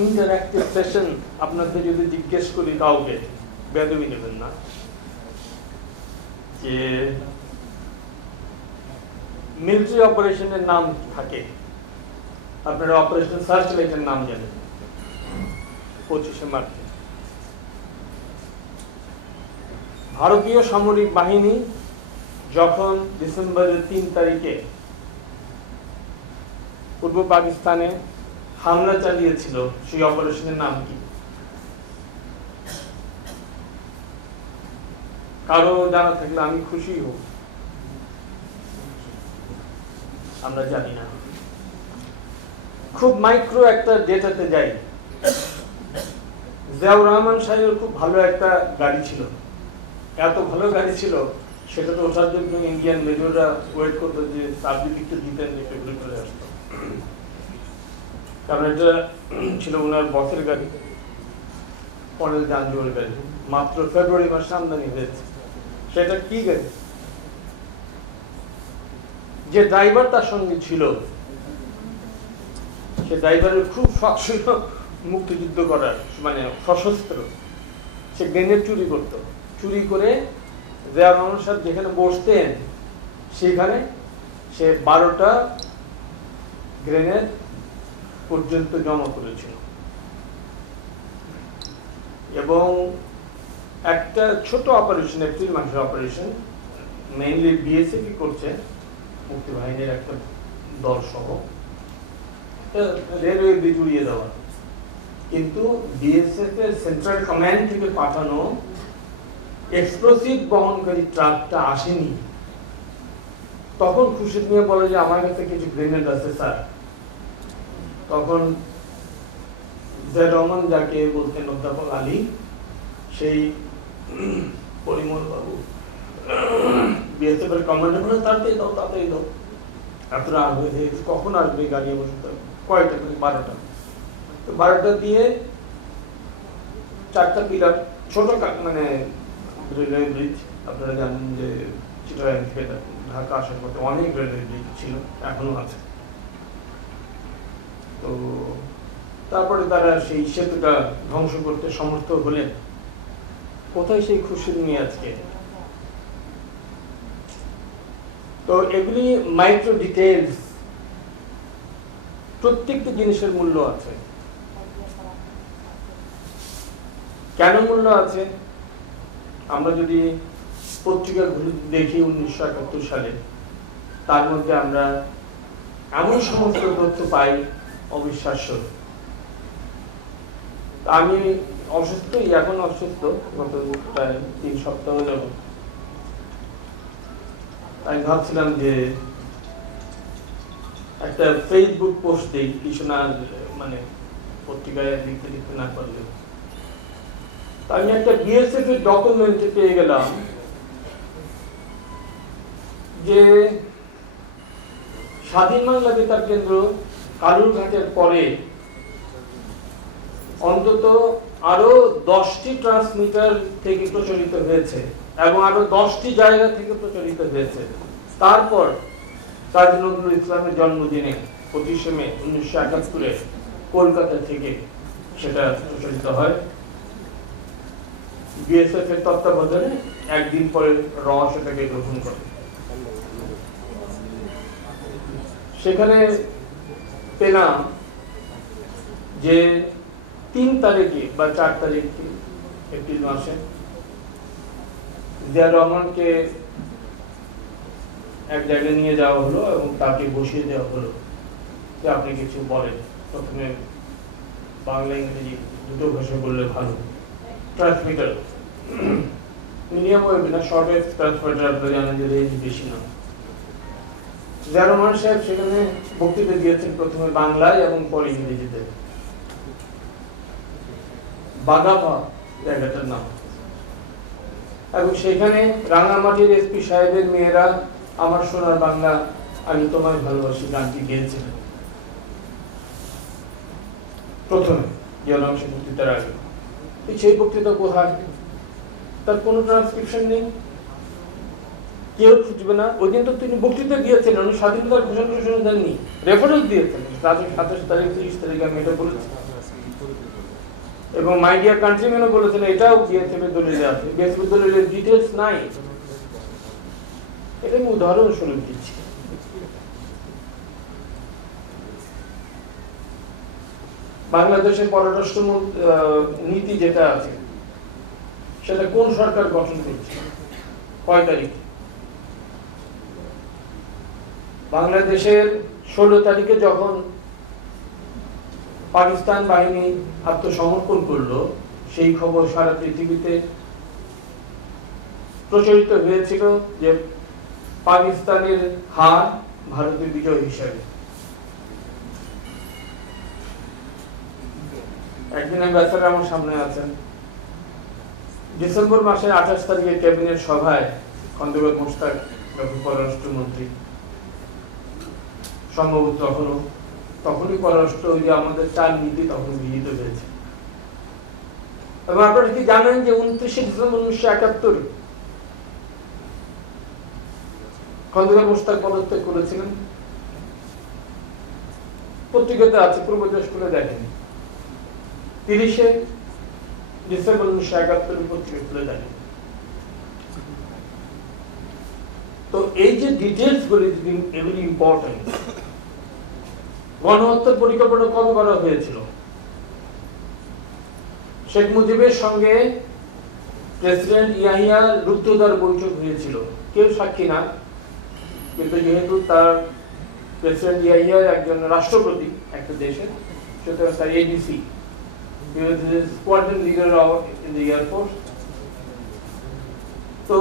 ইন্টারঅ্যাক্টিভ সেশন আপনাদের যদি জিজ্ঞেস করি কাউকে, বেদবি নেবেন না, যে মিলিটারি অপারেশনের নাম থাকে, আপনারা অপারেশন সার্চ লাইটের নাম জানেন 25শে মার্চে ভারতীয় সামরিক বাহিনী যখন ডিসেম্বরের 3 তারিখে পূর্ব পাকিস্তানে হামলা চালিয়েছিল, সেই অপারেশনের নাম কি? কারো জানা থাকলে আমি খুশি হব। আমরা জানি না। খুব মাইক্রো একটা ডেটাতে যাই। জিয়াউর রহমান সাহেবের খুব ভালো একটা গাড়ি ছিল, এত ভালো গাড়ি ছিল সেটা তো ওঠার জন্য ইন্ডিয়ান মেজররা ওয়েট করতো যে সাবজেক্ট একটু দিতেন, সেগুলো চলে আসতো, কারণ এটা ছিল ওনার বসের গাড়ি, কর্নেল জাঞ্জুয়ের গাড়ি, মাত্র ফেব্রুয়ারি মাসে আমদানি হয়েছে। সেটা কি গাড়ি? যে ড্রাইভার তার সঙ্গে ছিল, সে ড্রাইভারের খুব শখ ছিল মুক্তিযুদ্ধ করার, মানে সশস্ত্র। সে গ্রেনেড চুরি করত, চুরি করে জিয়াউর রহমান সাহেব যেখানে বসতেন সেখানে সে 12টা গ্রেনেড পর্যন্ত জমা করেছিল। এবং একটা ছোট অপারেশন, এপ্রিল মাসের অপারেশন, মেইনলি বিএসএফ করছে, মুক্তিবাহিনীর একটা দল সহ, রেলওয়ে ব্রিজ উড়িয়ে দেওয়া। কিন্তু বিএসএফ এর সেন্ট্রাল কমান্ড থেকে পাঠানো এক্সপ্লোসিভ বহনকারী ট্রাকটা আসেনি। তখন খুরশিদ মিয়া বলে যে আমার কাছে কিছু গ্রেনেড আছে স্যার। তখন জিয়া রহমান, যাকে বলতেন অধ্যাপক আলী, সেই পরিমল বাবু বিএসএফ এর কমান্ডার বলে তাড়াতাড়ি দাও, তাড়াতাড়ি দাও, এতটা আগে কখন আসবে গাড়ি? বসে কয়টা করে? 12টা। তো 12টা দিয়ে 4টা পিলার, ছোট মানে রেলওয়ে ব্রিজ, আপনারা জানেন যে চিটাগাং থেকে ঢাকা আসার পথে অনেক রেলওয়ে ব্রিজ ছিল, এখনো আছে। তো তারপরে তারা সেই সেতুটা ধ্বংস করতে সমর্থ হলেন। কোথায় সেই খুরশিদ মিয়া আজকে? তো এগুলি মাইক্রো ডিটেইলস, প্রত্যেকটা জিনিসের মূল্য আছে। কেন মূল্য আছে? আমরা যদি পত্রিকাগুলো দেখি 1971 সালে, তার মধ্যে আমরা এমন সমস্ত তথ্য পাই অবিশ্বাস্য। আমি অসুস্থ, এখন অসুস্থ, গত প্রায় 3 সপ্তাহ যাব। আমি ভাবছিলাম যে একটা ফেসবুক পোস্ট দিই, কিছু না মানে পত্রিকায় লিখতে লিখতে না পারলে। আমি একটা বিএসএফ এর ডকুমেন্টে পেয়ে গেলাম যে স্বাধীন বাংলা বেতার কেন্দ্র কালুরঘাটের পরে অন্তত আরো 10টি ট্রান্সমিটার থেকে প্রচলিত হয়েছে এবং আরো 10টি জায়গা থেকে প্রচলিত হয়েছে। তারপর কাজী নজরুল ইসলামের জন্মদিনে 25শে মে 1971-এ কলকাতা থেকে সেটা প্রচলিত হয়। বিএসএফ এর তত্ত্বাবধানে একদিন পরে র সেটাকে গ্রহণ করে। সেখানে পেলাম যে 3 তারিখে বা 4 তারিখে এপ্রিল মাসে জিয়া রহমানকে এক জায়গায় নিয়ে যাওয়া হলো এবং তাকে বসিয়ে দেওয়া হলো যে আপনি কিছু বলেন। প্রথমে বাংলা ইংরেজি দুটো ভাষা বললে ভালো। ট্রান্সমিটার মিডিয়াম ওয়েভ না, শর্ট ওয়েভ ট্রান্সমিটার আপনারা জানেন যে রেঞ্জ বেশি না। জিয়া রহমান সাহেব সেখানে বক্তৃতা দিয়েছেন প্রথমে বাংলায় এবং পরে ইংরেজিতে। বাগাভা জায়গাটার নাম। এবং সেখানে রাঙামাটির এসপি সাহেবের মেয়েরা আমার সোনার বাংলা আমি তোমায় ভালোবাসি গানটি গেয়েছিলেন প্রথমে জিয়া রহমান সাহেব বক্তৃতার আগে। সেই বক্তৃতা কোথায়? তার কোনো ট্রান্সক্রিপশন নেই, কেউ খুঁজবে না। ওই দিন তো তিনি বক্তৃতা দিয়েছেন, উনি স্বাধীনতার ঘোষণা দেননি, রেফারেন্স দিয়েছেন 27 তারিখ 30 তারিখ আমি এটা বলেছি। এবং মাই ডিয়ার কান্ট্রিম্যানও বলেছেন এটাও বিএসএফ এর দলিলে আছে। বিএসএফ এর দলিলের ডিটেইলস নাই। এটা আমি উদাহরণস্বরূপ দিচ্ছি। বাংলাদেশের পররাষ্ট্র নীতি যেটা আছে সেটা কোন সরকার গঠন করছে, কয় তারিখ? বাংলাদেশের 16 তারিখে যখন পাকিস্তান বাহিনী আত্মসমর্পণ করলো, সেই খবর সারা পৃথিবীতে প্রচলিত হয়েছিল যে পাকিস্তানের হার ভারতের বিজয় হিসাবে। একদিন অ্যাম্বাসেডর আমার সামনে আছেন। ডিসেম্বর মাসের 28 তারিখে ক্যাবিনেট সভায় খন্দকার মোশতাক পররাষ্ট্রমন্ত্রী, সম্ভবত তখনই পররাষ্ট্র ওই যে আমাদের 4 নীতি তখন গৃহীত হয়েছে। এবং আপনারা কি জানেন যে 29শে ডিসেম্বর 1971 খন্দকার মোশতাক পদত্যাগ করেছিলেন? পত্রিকাতে আছে, পূর্বদেশ করে দেখেন। 30শে ডিসেম্বর 1971 পত্রিকা খুলে দেখেন। তো এই যে ডিটেইলস গুলি এগুলি ইম্পর্টেন্ট। গণহত্যার পরিকল্পনা কবে করা হয়েছিল? শেখ মুজিবের সঙ্গে প্রেসিডেন্ট ইয়াহিয়া রুদ্ধদ্বার বৈঠক হয়েছিল। কেউ সাক্ষী না, কিন্তু যেহেতু তার প্রেসিডেন্ট ইয়াহিয়া একজন রাষ্ট্রপতি একটা দেশের, সুতরাং তার ADC, squadron leader in the air force, তো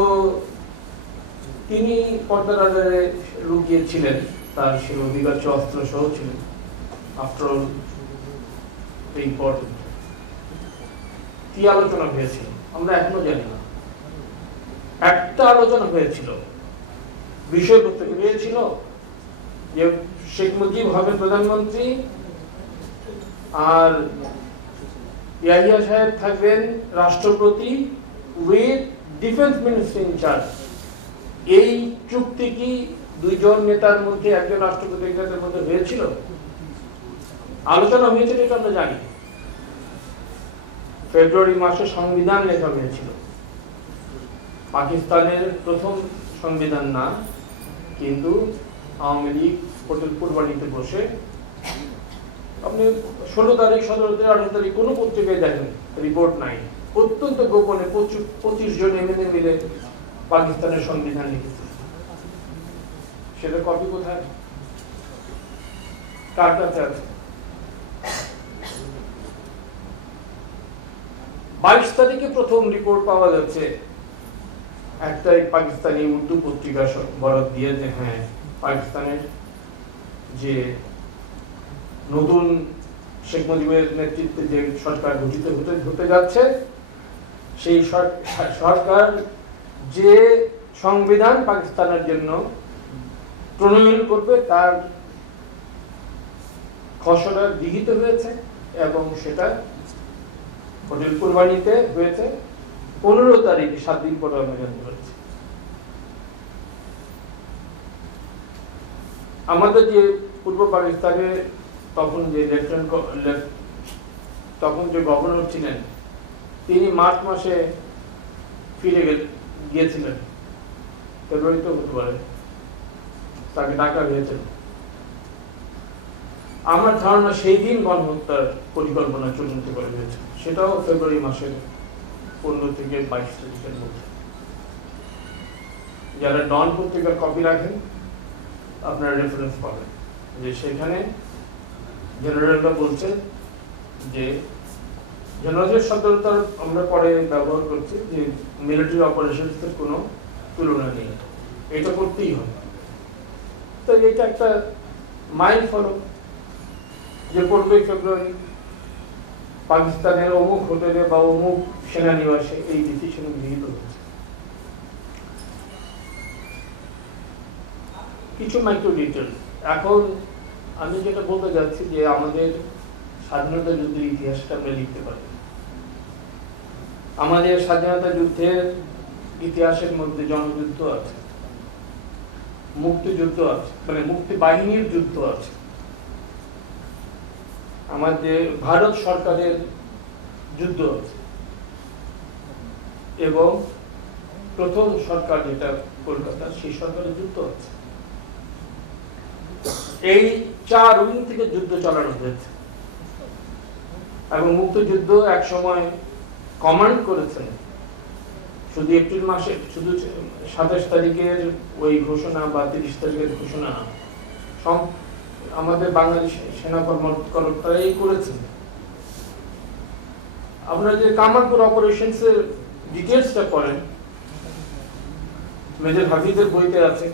তিনি পর্দার আড়ালে লুকিয়েছিলেন। তার সে অধিকার অস্ত্র সহ ছিলেন। After all important. কি আলোচনা হয়েছিল আমরা এখনো জানি না। একটা আলোচনা হয়েছিল, বিষয়বস্তু হয়েছিল যে শেখ মুজিব হবেন প্রধানমন্ত্রী আর ইয়াহিয়া সাহেব থাকবেন রাষ্ট্রপতি with defence minister in charge. এই চুক্তি কি দুইজন নেতার মধ্যে, একজন রাষ্ট্রপতি একজনের মধ্যে হয়েছিল? আলোচনা হয়েছিল, এটা আমরা জানি। ফেব্রুয়ারি মাসে সংবিধান লেখা হয়েছিল। পাকিস্তানের প্রথম সংবিধান না, কিন্তু আওয়ামী লীগ হোটেল পূর্বাণীতে বসে, আপনি 16 তারিখ 17 তারিখ 18 তারিখ কোনো পত্রিকায় দেখেন, রিপোর্ট নাই, অত্যন্ত গোপনে 25 জন এমএলএ মিলে পাকিস্তানের সংবিধান লিখেছে। সেটা কপি কোথায়, কার কাছে আছে? 22 তারিখে প্রথম রিপোর্ট পাওয়া যাচ্ছে একটাই পাকিস্তানি উর্দু পত্রিকা বরাত দিয়ে যে হ্যাঁ, পাকিস্তানের যে নতুন শেখ মুজিবের নেতৃত্বে যে সরকার গঠিত হতে যাচ্ছে, সেই সরকার যে সংবিধান পাকিস্তানের জন্য প্রণয়ন করবে তার খসড়া লিখিত হয়েছে এবং সেটা হোটেল কুরবানিতে হয়েছে 15 তারিখ, 7 দিন পরে আমরা জানতে পারছি। আমাদের যে পূর্ব পাকিস্তানে তখন যে তখন যে গভর্নর ছিলেন, তিনি মার্চ মাসে ফিরে গিয়েছিলেন, ফেব্রুয়ারিতে হতে পারে, তাকে ডাকা হয়েছিল। আমার ধারণা সেই দিন গণহত্যার পরিকল্পনা চূড়ান্ত করা হয়েছে, সেটাও ফেব্রুয়ারি মাসের 15 থেকে 22 তারিখের মধ্যে। যারা ডন পত্রিকার কপি রাখেন আপনারা রেফারেন্স পাবেন যে সেখানে জেনারেলরা বলছে যে জেনারেলের শব্দটা আমরা পরে ব্যবহার করছি যে মিলিটারি অপারেশনসের কোনো তুলনা নেই, এটা করতেই হবে। তো এটা একটা মাইল ফলো যে 15 ফেব্রুয়ারি পাকিস্তানের অমুক হোটেলে বা অমুক সেনানিবাসে এই ডিসিশন গৃহীত হয়েছে। কিছু মাইক্রো ডিটেল। এখন আমি যেটা বলতে যাচ্ছি যে আমাদের স্বাধীনতা যুদ্ধের ইতিহাসটা আমরা লিখতে পারি। আমাদের স্বাধীনতা যুদ্ধের ইতিহাসের মধ্যে জনযুদ্ধ আছে, মুক্তিযুদ্ধ আছে, মানে মুক্তি বাহিনীর যুদ্ধ আছে, আমাদের ভারত সরকারের যুদ্ধ আছে এবং প্রথম সরকার যেটা কলকাতা, সেই সরকারের যুদ্ধ আছে। এই 4 উইং থেকে যুদ্ধ চালানো হয়েছে এবং মুক্তিযুদ্ধ এক সময় কমান্ড করেছেন শুধু এপ্রিল মাসে, শুধু 27 তারিখের ওই ঘোষণা বা 30 তারিখের ঘোষণা না, আমাদের বাংলাদেশ সেনা কর্মকর্তারাই করেছেন। আপনারা যে কামালপুর অপারেশনস এর ডিটেইলসটা পড়েন, মেজর হাফিজের বইতে আছে,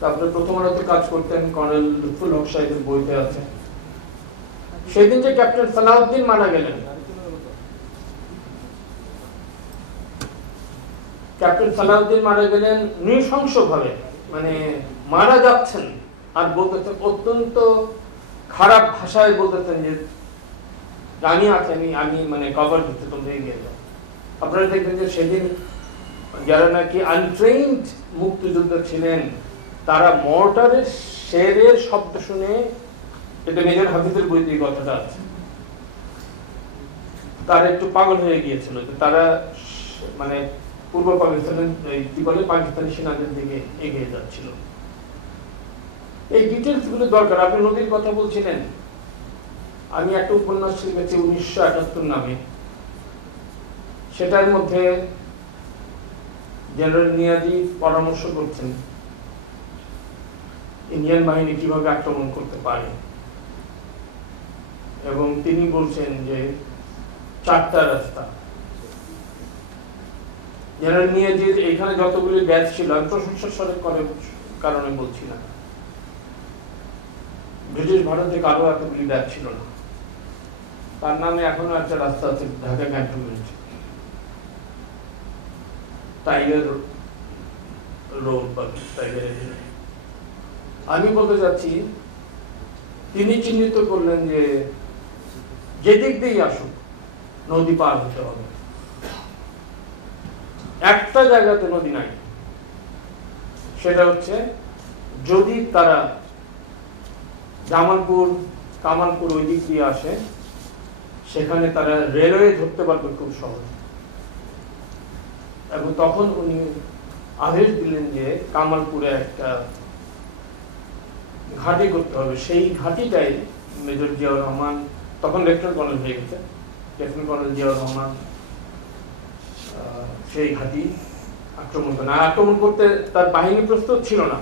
তারপরে প্রথম আলোতে কাজ করতেন কর্নেল লুৎফুল হক সাহেবের বইতে আছে। সেদিন যে ক্যাপ্টেন সালাউদ্দিন মারা গেলেন, ক্যাপ্টেন সালাউদ্দিন মারা গেলেন নৃশংসভাবে, মানে মারা যাচ্ছেন আর বলতেছেন অত্যন্ত খারাপ ভাষায় বলতেছেন যে আমি মানে কভার দিতে তোমরা এগিয়ে যাও। আপনারা দেখবেন যে সেদিন যারা নাকি আনট্রেইনড মুক্তিযোদ্ধা ছিলেন তারা মর্টারের শেরের শব্দ শুনে, এটা মেজর হাফিজের বইতে এই কথাটা আছে, তারা একটু পাগল হয়ে গিয়েছিল যে তারা মানে পূর্ব পাকিস্তানের কি বলে পাকিস্তানি সেনাদের দিকে এগিয়ে যাচ্ছিল। এই ডিটেলস গুলো দরকার। আপনি নদীর কথা বলছিলেন, আমি একটা উপন্যাস লিখেছি 1971 নামে, সেটার মধ্যে জেনারেল নিয়াজি পরামর্শ করছেন ইন্ডিয়ান বাহিনী কিভাবে আক্রমণ করতে পারে এবং তিনি বলছেন যে 4টা রাস্তা। জেনারেল নিয়াজির এখানে যতগুলি ব্যাচ ছিল, আমি প্রশংসার কারণে বলছি না, ব্রিটিশ ভারতে কারো এতগুলি ব্যাচ ছিল না। তার নামে এখনো একটা রাস্তা আছে ঢাকা ক্যান্টনমেন্ট, টাইগার রোড বা টাইগার। আমি বলতে চাচ্ছি তিনি চিহ্নিত করলেন যে যেদিক দিয়েই আসুক নদী পার হতে হবে। একটা জায়গাতে নদী নাই, সেটা হচ্ছে যদি তারা কামালপুর ওই দিক দিয়ে আসে, সেখানে তারা রেলওয়ে ধরতে পারবে খুব সহজ। এবং তখন উনি আদেশ দিলেন যে কামালপুরে একটা ঘাঁটি করতে হবে। সেই ঘাঁটিটাই মেজর জিয়াউর রহমান, তখন লেফটেন্যান্ট কর্নেল হয়ে গেছে, লেফটেন্যান্ট কর্নেল জিয়াউর রহমান সেই ঘাঁটি আক্রমণ করে। আর আক্রমণ করতে তার বাহিনী প্রস্তুত ছিল না।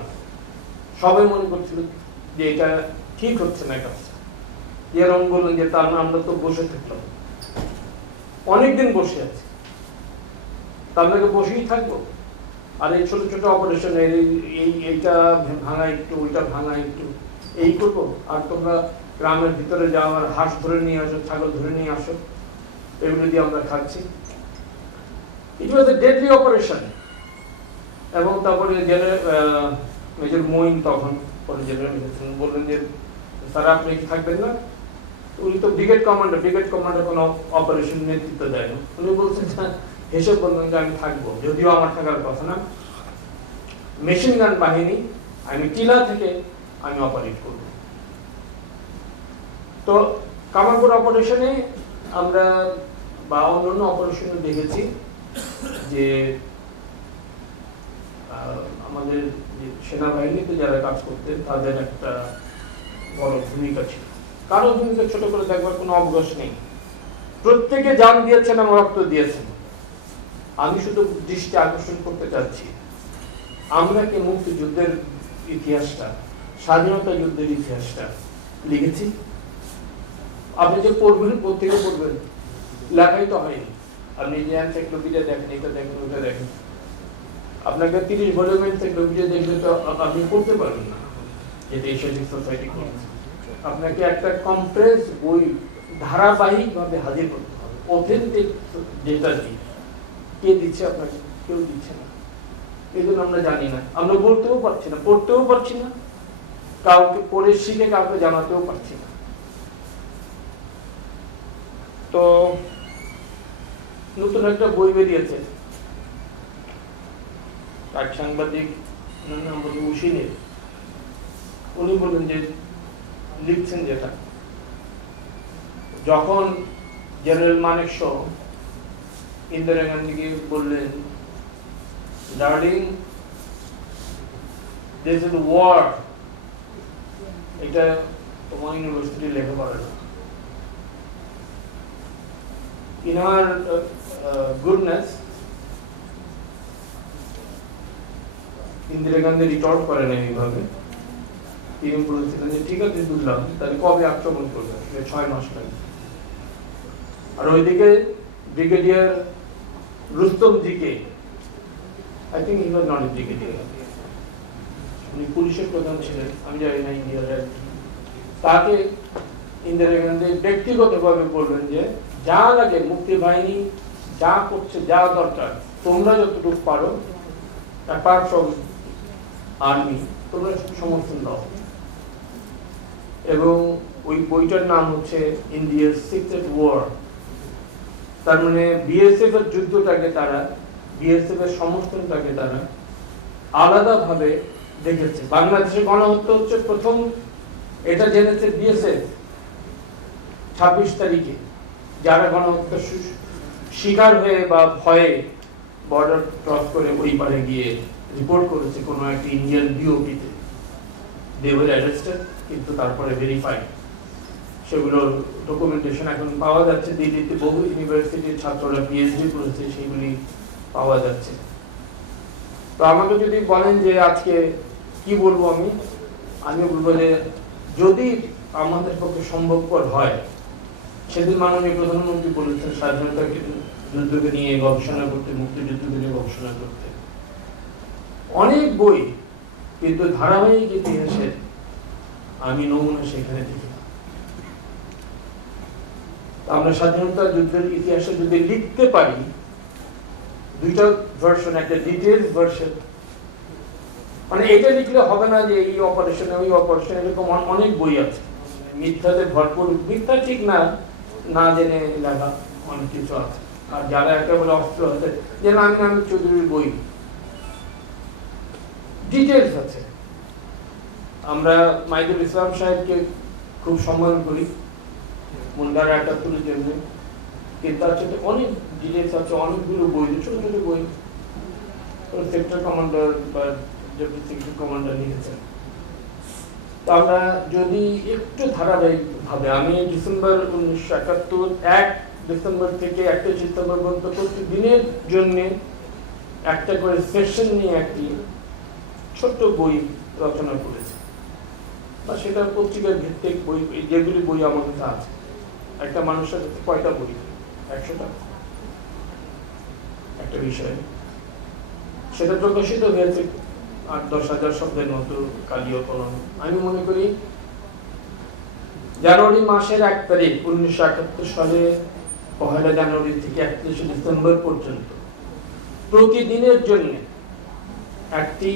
সবাই মনে করছিল যে এটা ঠিক হচ্ছে না কাজটা। এরকম বললেন যে তার আমরা তো বসে থাকলাম, অনেকদিন বসে আছি, তাদেরকে বসেই থাকবো। আর এই ছোট ছোট অপারেশন, এইটা ভাঙা একটু, ওইটা ভাঙা একটু, এই করবো। আর তোমরা গ্রামের ভিতরে যাও, আর হাঁস ধরে নিয়ে আসো, ছাগল ধরে নিয়ে আসো, এগুলো দিয়ে আমরা খাচ্ছি। ইট ওয়াজ এ ডেডলি অপারেশন। এবং তারপরে মেজর মঈন তখন পরে জেনারেল বললেন যে স্যার আপনি কি থাকবেন না? উনি তো ব্রিগেড কমান্ডার কোনো অপারেশন নেতৃত্ব দেয় না। উনি বলছেন, হেসে বললেন যে আমি থাকবো, যদিও আমার থাকার কথা না। মেশিন গান বাহিনী, আমি টিলা থেকে আমি অপারেট করব। তো কামারপুর অপারেশনে আমরা বা অন্যান্য অপারেশনে দেখেছি যে আমাদের সেনাবাহিনীতে যারা কাজ করতেন তাদের একটা বড় ভূমিকা ছিল। কারো ভূমিকা ছোট করে দেখবার কোনো অবকাশ নেই। প্রত্যেকে জান দিয়েছেন এবং রক্ত দিয়েছেন। আমি শুধু দৃষ্টি আকর্ষণ করতে চাচ্ছি, আমরা কি মুক্তিযুদ্ধের ইতিহাসটা, স্বাধীনতা যুদ্ধের ইতিহাসটা লিখেছি? আপনি যে পড়বেন, পত্রিকা পড়বেন, লেখাই তো হয়নি। আপনি যে এনসাইক্লোপিডিয়া দেখেন, এটা দেখেন, ওটা দেখেন, আপনাকে 30 ভলিউমের এনসাইক্লোপিডিয়া দেখলে তো আপনি পড়তে পারবেন না যেটা এশিয়াটিক সোসাইটি করেছে। আপনাকে একটা কমপ্রেস বই ধারাবাহিকভাবে হাজির করতে হবে। অথেন্টিক যেটা কে দিচ্ছে আপনাকে? কেউ দিচ্ছে না। এই জন্য আমরা জানি না, আমরা বলতেও পারছি না, পড়তেও পারছি না, কাউকে পড়ে শিখে কাউকে জানাতেও পারছি না। তো নতুন একটা বই বেরিয়েছে, এক সাংবাদিক নাম বলি উশিনে, উনি বললেন যে লিখছেন যেটা, যখন জেনারেল মানেক শ ইন্দিরা গান্ধীকে বললেন, ডার্লিং দিস ইজ ওয়ার, এটা তোমার ইউনিভার্সিটি লেখা পারে না। In her goodness, Indira Gandhi retort করেন এইভাবে। তিনি বলেছিলেন যে ঠিক আছে বুঝলাম, তাহলে কবে আক্রমণ করবে? 6 মাস লাগে। আর ওইদিকে brigadier Rustam GK, I think he was not a brigadier, উনি পুলিশের প্রধান ছিলেন, আমি জানি না ইন্ডিয়ার, তাকে ইন্দিরা গান্ধী ব্যক্তিগতভাবে বলবেন যে যা লাগে মুক্তি বাহিনী যা করছে, যা দরকার, তোমরা যতটুকু পারো অ্যাপার্ট ফ্রম আর্মি, তোমরা সমর্থন দাও। এবং ওই বইটার নাম হচ্ছে ইন্ডিয়ার সিক্রেট ওয়ার। তার মানে বিএসএফ এর যুদ্ধটাকে তারা, বিএসএফ এর সমর্থনটাকে তারা আলাদাভাবে দেখেছে। বাংলাদেশে গণহত্যা হচ্ছে প্রথম, এটা জেনেছে বিএসএফ 26 তারিখে, যারা গণহত্যা শিকার হয়ে বা ভয়ে বর্ডার ক্রস করে ওই পারে গিয়ে রিপোর্ট করেছে কোনো একটা ইন্ডিয়ান বিওপিতে, দে ওয়ার অ্যারেস্টেড, কিন্তু তারপরে ভেরিফাইড, সেগুলোর ডকুমেন্টেশন এখন পাওয়া যাচ্ছে। দিল্লিতে বহু ইউনিভার্সিটির ছাত্ররা পিএইচডি করেছে, সেগুলি পাওয়া যাচ্ছে। তো আমাকে যদি বলেন যে আজকে কি বলবো, আমি বলবো যে যদি আমাদের পক্ষে সম্ভবপর হয়, সেদিন মাননীয় প্রধানমন্ত্রী বলেছেন স্বাধীনতা যুদ্ধকে নিয়ে গবেষণা করতে, মুক্তিযুদ্ধকে নিয়ে গবেষণা করতে। অনেক বই, কিন্তু ধারাবাহিক ইতিহাসের আমি নমুনা সেখানে দেখি না। আমরা স্বাধীনতা যুদ্ধের ইতিহাসে যদি লিখতে পারি, দুইটা ভার্সন, একটা ডিটেইলস ভার্সন, মানে এটা লিখলে হবে না যে এই অপারেশনে ওই অপারেশনে, এরকম অনেক বই আছে মিথ্যাতে ভরপুর। মিথ্যা ঠিক না, না জেনে লেখা অনেক কিছু আছে। আর যারা একেবারে অস্ত্র হাতে, যে আমি চৌধুরীর বই, ডিটেইলস আছে। আমরা মাইদুল ইসলাম সাহেবকে খুব সম্মান করি, মুন্ডার ৭৮-এর জন্য, কিন্তু তার সাথে অনেক ডিটেইলস আছে, অনেকগুলো বই, ছোট ছোট বই সেক্টর কমান্ডার বা ডেপুটি সেক্টর কমান্ডার লিখেছেন। তো আমরা যদি একটু ধারাবাহিক ভাবে, আমি ডিসেম্বর 1971 1 ডিসেম্বর থেকে 31 ডিসেম্বর পর্যন্ত প্রতিদিনের জন্য একটা করে সেশন নিয়ে একটি ছোট্ট বই রচনা করেছে, বা সেটা পত্রিকার ভিত্তিক বই, যেগুলি বই আমার কাছে আছে। একটা মানুষের কয়টা বই? 100টা একটা বিষয়। সেটা প্রকাশিত হয়েছে 8-10 হাজার শব্দের মতো কালীয় কলম। আমি মনে করি জানুয়ারি মাসের 1 তারিখ 1971 সালে 1 জানুয়ারি থেকে 31 ডিসেম্বর পর্যন্ত প্রতিদিনের জন্য একটি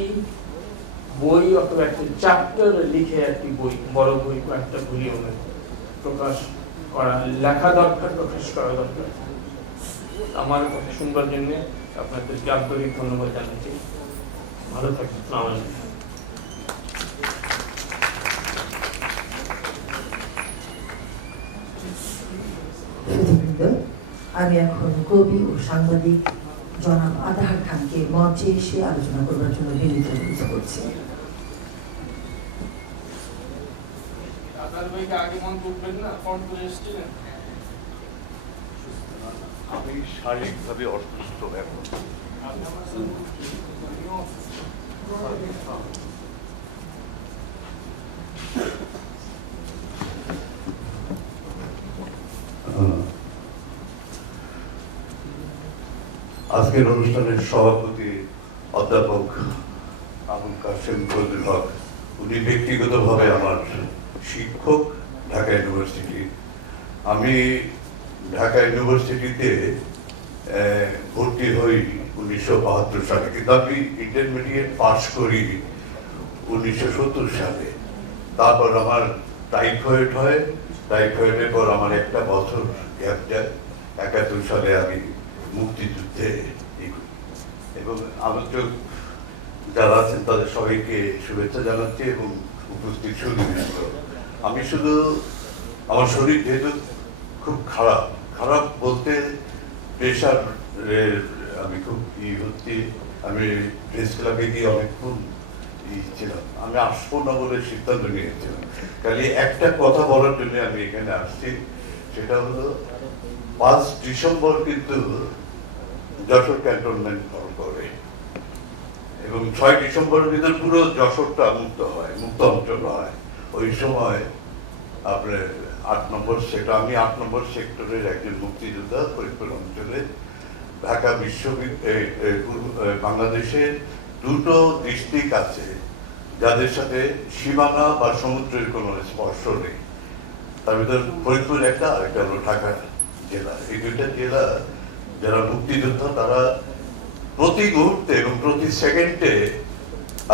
বই অথবা একটি চ্যাপ্টার লিখে একটি বই, বড় বই একটা ভলিউমে প্রকাশ করা, লেখা দরকার, প্রকাশ করা দরকার। আমার কথা শুনবার জন্য আপনাদেরকে আন্তরিক ধন্যবাদ জানাচ্ছি। ভালো থাকবেন। আসসালামু আলাইকুম। সুধীবৃন্দ, আমি এখন কবি ও সাংবাদিক জনাব আতাহার খানকে মঞ্চে এসে আলোচনা করবার জন্য বিনীত অনুরোধ করছি। আমি শারীরিকভাবে অসুস্থ এখন। আজকের অনুষ্ঠানের সভাপতি অধ্যাপক আবুল কাশেম ফজলুল হক, উনি ব্যক্তিগতভাবে আমার শিক্ষক ঢাকা ইউনিভার্সিটি। আমি ঢাকা ইউনিভার্সিটিতে ভর্তি হই 1972 সালে, কিন্তু আমি ইন্টারমিডিয়েট পাস করি 1970 সালে। তারপর আমার টাইফয়েড হয়, টাইফয়েডের পর আমার একটা বছর গ্যাপ যায়। 71 সালে আমি মুক্তিযুদ্ধে এবং আলোচক যারা আছেন তাদের সবাইকে শুভেচ্ছা জানাচ্ছি এবং উপস্থিত সুধীবৃন্দ। আমি শুধু আমার শরীর যেহেতু খুব খারাপ, খারাপ বলতে প্রেশার, আমি খুব হচ্ছি, আমি প্রেস ক্লাবে গিয়ে অনেকক্ষণ ছিলাম, আমি আসবো না বলে সিদ্ধান্ত নিয়েছিলাম। খালি একটা কথা বলার জন্য আমি এখানে আসছি, সেটা হলো 5 ডিসেম্বর কিন্তু যশোর ক্যান্টনমেন্ট ফল করে এবং 6 ডিসেম্বরের ভিতর পুরো যশোরটা মুক্ত হয়, মুক্ত অঞ্চল হয়। ওই সময় আপনার 8 নম্বর সেক্টর, আমি 8 নম্বর সেক্টরের একজন মুক্তিযোদ্ধা। ফরিদপুর অঞ্চলে ঢাকা বিশ্ববিদ্যালয়, বাংলাদেশের 2টো ডিস্ট্রিক্ট আছে যাদের সাথে সীমানা বা সমুদ্রের কোনো স্পর্শ নেই। তার ভিতর ফরিদপুর একটা, আর একটা হলো ঢাকা জেলা। এই 2টা জেলা যারা মুক্তিযোদ্ধা, তারা প্রতি মুহূর্তে এবং প্রতি সেকেন্ডে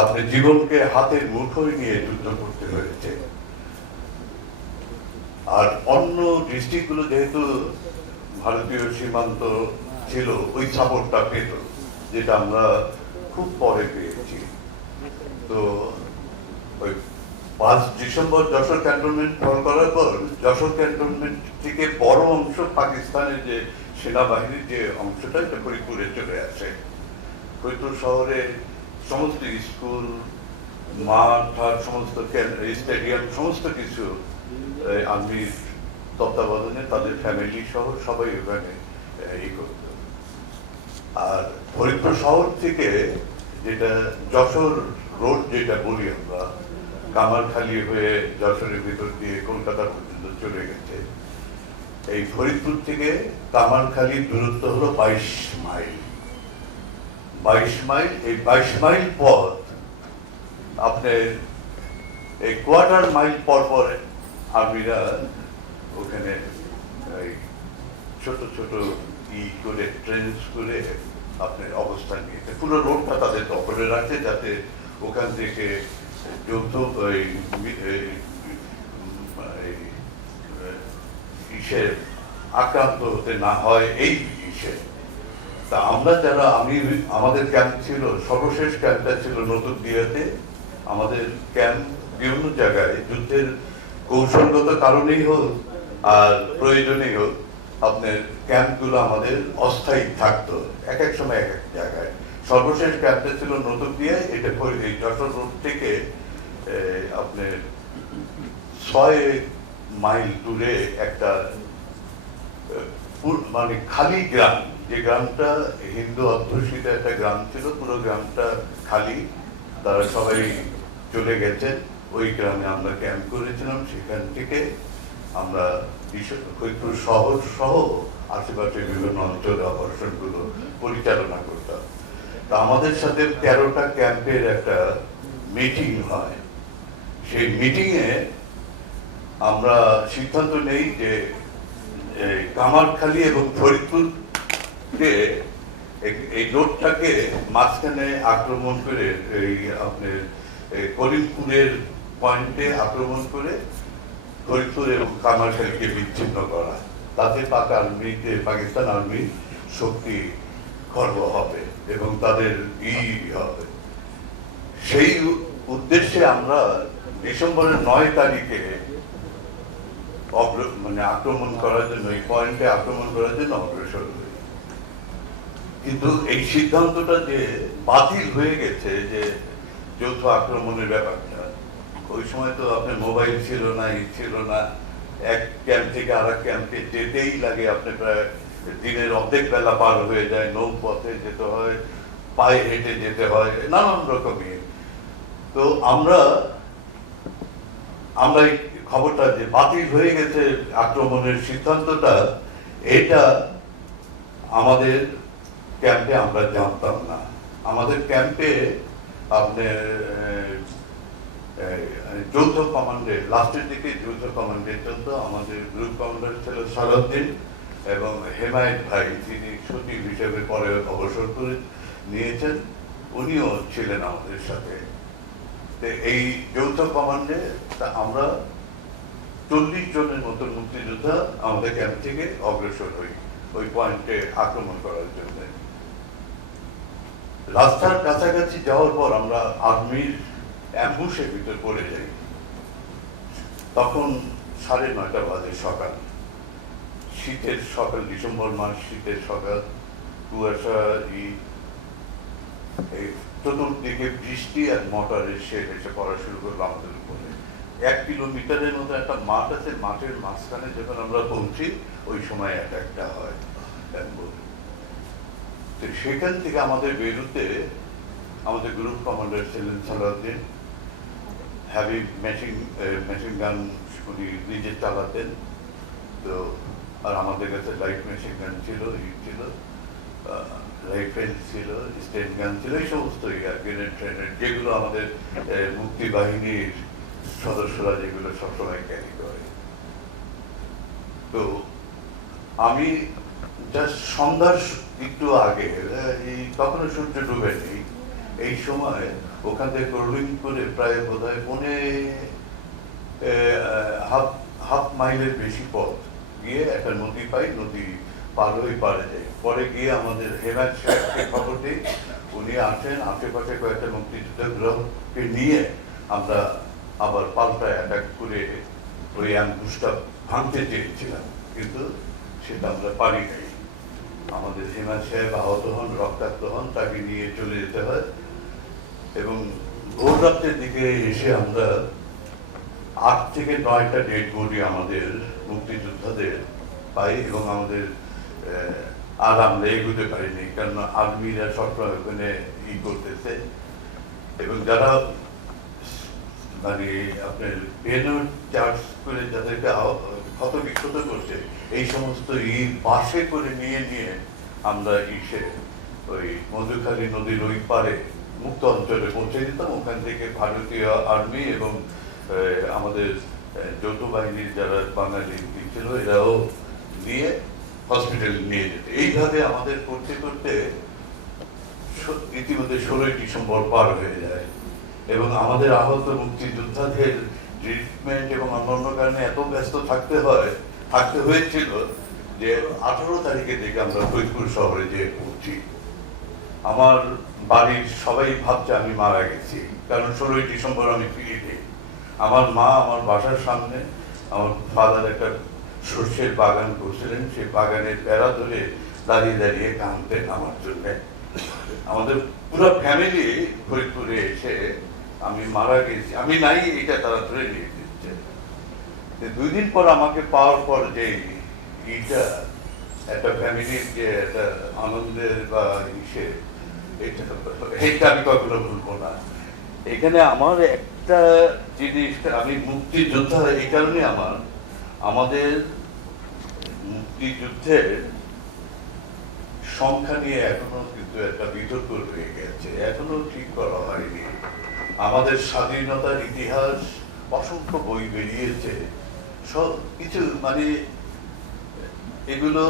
আপনি জীবনকে হাতের মুঠোয় নিয়ে যুদ্ধ করতে হয়েছে। আর অন্য ডিস্ট্রিক্টগুলো যেহেতু ভারতীয় সীমান্ত ছিল, ওই সাপোর্টটা পেত, যেটা আমরা খুব পরে পেয়েছি। তো ওই 5 ডিসেম্বর যশোর ক্যান্টনমেন্ট ফল করার পর যশোর ক্যান্টনমেন্ট থেকে বড় অংশ পাকিস্তানের যে সেনাবাহিনীর যে অংশটা, এটা ফরিদপুরে চলে আসে। ফরিদপুর শহরে সমস্ত স্কুল, মাঠ, সমস্ত স্টেডিয়াম, সমস্ত কিছু আর্মির তত্ত্বাবধানে, তাদের ফ্যামিলি সহ সবাই ওখানে করত। আর ফরিদপুর শহর থেকে যেটা যশোর রোড যেটা বলি আমরা, কামারখালী হয়ে যশোরের ভিতর দিয়ে কলকাতা পর্যন্ত চলে গেছে। এই ফরিদপুর থেকে কামারখালীর দূরত্ব হলো 22 মাইল। 22 মাইল, এই 22 মাইল পথ আপনার এই কোয়ার্টার মাইল পর পর আর্মিরা ওখানে ছোট ছোট করে ট্রেন্স করে আপনার অবস্থান নিয়েছে। পুরো রোডটা তাদের দখলে রাখছে, যাতে ওখান থেকে যৌথ ইসের আক্রান্ত হতে না হয়, এই ইসে। তা আমরা যারা, আমাদের ক্যাম্প ছিল, সর্বশেষ ক্যাম্পটা ছিল নতুন দিয়াতে। আমাদের ক্যাম্প বিভিন্ন জায়গায় যুদ্ধের কৌশলগত কারণেই হোক আর প্রয়োজনেই হোক, আপনার ক্যাম্পগুলো আমাদের অস্থায়ী থাকতো, এক এক সময় এক এক জায়গায়। সর্বশেষ ক্যাম্পটা ছিল নতুন দিয়ে, এটা এই যশোর রোড থেকে আপনার 6 মাইল দূরে একটা মানে খালি গ্রাম, যে গ্রামটা হিন্দু অধ্যুষিত একটা গ্রাম ছিল, পুরো গ্রামটা খালি, তারা সবাই চলে গেছে। ওই গ্রামে আমরা ক্যাম্প করেছিলাম। সেখান থেকে আমরা ফরিদপুর শহর সহ আশেপাশের বিভিন্ন অঞ্চলে অপারেশনগুলো পরিচালনা করতাম। তা আমাদের সাথে 13টা ক্যাম্পের একটা মিটিং হয়। সেই মিটিংয়ে আমরা সিদ্ধান্ত নেই যে কামারখালী এবং ফরিদপুরকে এই রোডটাকে মাঝখানে আক্রমণ করে এই আপনার করিমপুরের পয়েন্টে আক্রমণ করে ফরিদপুর এবং কামারখালীকে বিচ্ছিন্ন করা, তাতে পাকিস্তান আর্মির শক্তি খর্ব হবে এবং তাদের হবে। সেই উদ্দেশ্যে আমরা ডিসেম্বরের 9 তারিখে মানে আক্রমণ করার জন্য, এই পয়েন্টে আক্রমণ করার জন্য অগ্রসর হই। কিন্তু এই সিদ্ধান্তটা যে বাতিল হয়ে গেছে, যে যৌথ আক্রমণের ব্যাপারটা, ওই সময় তো আপনার মোবাইল ছিল না, ছিল না। এক ক্যাম্প থেকে আর এক ক্যাম্পে যেতেই লাগে, আপনি প্রায় দিনের অর্ধেক বেলা পার হয়ে যায়, নৌপথে যেতে হয়, পায়ে হেঁটে যেতে হয়, নানান রকমের। তো আমরা এই খবরটা যে বাতিল হয়ে গেছে আক্রমণের সিদ্ধান্তটা, এটা আমাদের ক্যাম্পে আমরা জানতাম না। আমাদের ক্যাম্পে আপনার যৌথ কমান্ডে, লাস্টের দিকে যৌথ কমান্ডে চলতো। আমাদের গ্রুপ কমান্ডার ছিল সালাউদ্দিন এবং হেমায়েত ভাই, যিনি সচিব হিসেবে পরে অবসর করে নিয়েছেন, উনিও ছিলেন আমাদের সাথে। এই যৌথ কমান্ডে আমরা 40 জনের মতো মুক্তিযোদ্ধা আমাদের ক্যাম্প থেকে অগ্রসর হই ওই পয়েন্টে আক্রমণ করার জন্য। রাস্তার কাছাকাছি যাওয়ার পর আমরা আর্মির অ্যাম্বুশের ভিতর পড়ে যাই। তখন 9:30 বাজে সকাল, শীতের সকাল, ডিসেম্বর মাস, শীতের সকাল, কুয়াশা, চতুর্দিকে বৃষ্টি আর মোটরের শেড এসে পড়া শুরু করলো আমাদের উপরে। 1 কিলোমিটারের মতো একটা মাঠ আছে, মাঠের মাঝখানে যখন আমরা পৌঁছি, ওই সময় একটা হয়। তো সেখান থেকে আমাদের বেরোতে আমাদের গ্রুপ কমান্ডার ছিলেন সালাউদ্দিন, হ্যাভি মেশিন গান উনি নিজে চালাতেন। তো আর আমাদের কাছে লাইট মেশিন গান ছিল, রাইফেল ছিল, স্টেন গান ছিল, এই সমস্ত গ্রেনেড ট্রেনেড, যেগুলো আমাদের মুক্তি বাহিনীর সদস্যরা যেগুলো সবসময় ক্যারি করে। তো আমি জাস্ট সন্ধ্যার একটু আগে, তখনও সূর্য ডুবে নেই, এই সময় ওখান থেকে রোলিং করে প্রায় বোধহয় হাফ মাইলের বেশি পথ গিয়ে একটা নদী পাই, নদী পার হয়ে পারে যায়। পরে গিয়ে আমাদের হেমায়েত সাহেবকে খবর দিই, উনি আসেন, আশেপাশে কয়েকটা মুক্তিযোদ্ধা গ্রহকে নিয়ে আমরা আবার পাল্টা অ্যাটাক করে ওই অ্যাম্বুশটা ভাঙতে চেয়েছিলাম, কিন্তু সেটা আমরা পারি নাই। আমাদের হেমায়েত সাহেব আহত হন, রক্তাক্ত হন, তাকে নিয়ে চলে যেতে হয়। এবং ভোর রাত্রের দিকে এসে আমরা 8 থেকে 9টা ডেড বডি আমাদের মুক্তিযোদ্ধাদের পাই এবং আমাদের আর আমরা এগোতে পারিনি, কারণ আর্মিরা সবসময় ওখানে করতেছে এবং যারা মানে আপনার বেলুন চার্জ করে যাদেরকে ক্ষত বিক্ষত করছে, এই সমস্ত বাসে করে নিয়ে আমরা ওই মধুখালী নদীর ওই পারে মুক্ত অঞ্চলে পৌঁছে দিতাম। ওখান থেকে ভারতীয় আর্মি এবং আমাদের যৌথ বাহিনীর যারা বাঙালি ছিল, এরাও নিয়ে হসপিটালে নিয়ে যেত। এইভাবে আমাদের করতে করতে ইতিমধ্যে 16 ডিসেম্বর পার হয়ে যায় এবং আমাদের আহত মুক্তিযোদ্ধাদের ট্রিটমেন্ট এবং অন্যান্য কারণে এত ব্যস্ত থাকতে হয়েছিল যে 18 তারিখের দিকে আমরা ফরিদপুর শহরে যেয়ে পৌঁছি। আমার বাড়ির সবাই ভাবছে আমি মারা গেছি, কারণ 16 ডিসেম্বর আমি ফিরে যাই। আমার মা আমার বাসার সামনে, আমার ফাদার একটা সর্ষের বাগান করছিলেন, সেই বাগানের বেড়া ধরে দাঁড়িয়ে দাঁড়িয়ে কাঁদতেন আমার জন্য। আমাদের পুরো ফ্যামিলি ফরিদপুরে এসে আমি মারা গেছি, আমি নাই, এটা তারা ধরে নিয়ে দিচ্ছে। 2 দিন পর আমাকে পাওয়ার পর যে একটা ফ্যামিলির যে একটা আনন্দের বা ইসে, এটা আমি কখনো ভুলবো না। এখানে আমার একটা জিনিস, আমি মুক্তিযোদ্ধা এই কারণে আমাদের মুক্তিযুদ্ধের সংখ্যা নিয়ে এখনো কিন্তু একটা বিতর্ক রয়ে গেছে, এখনো ঠিক করা হয়নি। আমাদের স্বাধীনতার ইতিহাস, অসংখ্য বই বেরিয়েছে, সব কিছু মানে এগুলো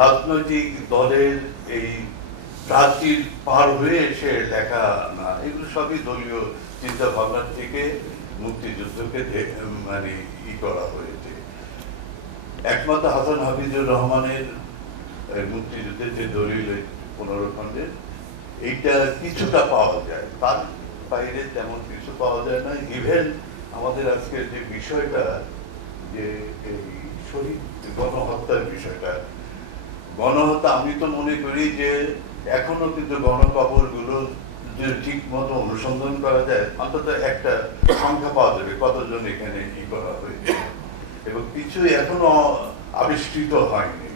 রাজনৈতিক দলের এই প্রাচীর পার হয়ে এসে লেখা না, এগুলো সবই দলীয় চিন্তা ভাবনার থেকে মুক্তিযুদ্ধকে মানে করা হয়েছে। একমাত্র হাসান হাফিজুর রহমানের মুক্তিযুদ্ধের যে দলিল 15 খণ্ডের, এইটা কিছুটা পাওয়া যায়, তার বাইরে তেমন কিছু পাওয়া যায় না। ইভেন আমাদের আজকের যে বিষয়টা, যে এই শহীদ গণহত্যার বিষয়টা, গণহত্যা, আমি তো মনে করি যে এখনো কিন্তু গণকবরগুলো যে ঠিক মতো অনুসন্ধান করা যায়, অন্তত একটা সংখ্যা পাওয়া যাবে কতজন এখানে করা হয়েছে, এবং কিছু এখনো আবিষ্কৃত হয়নি।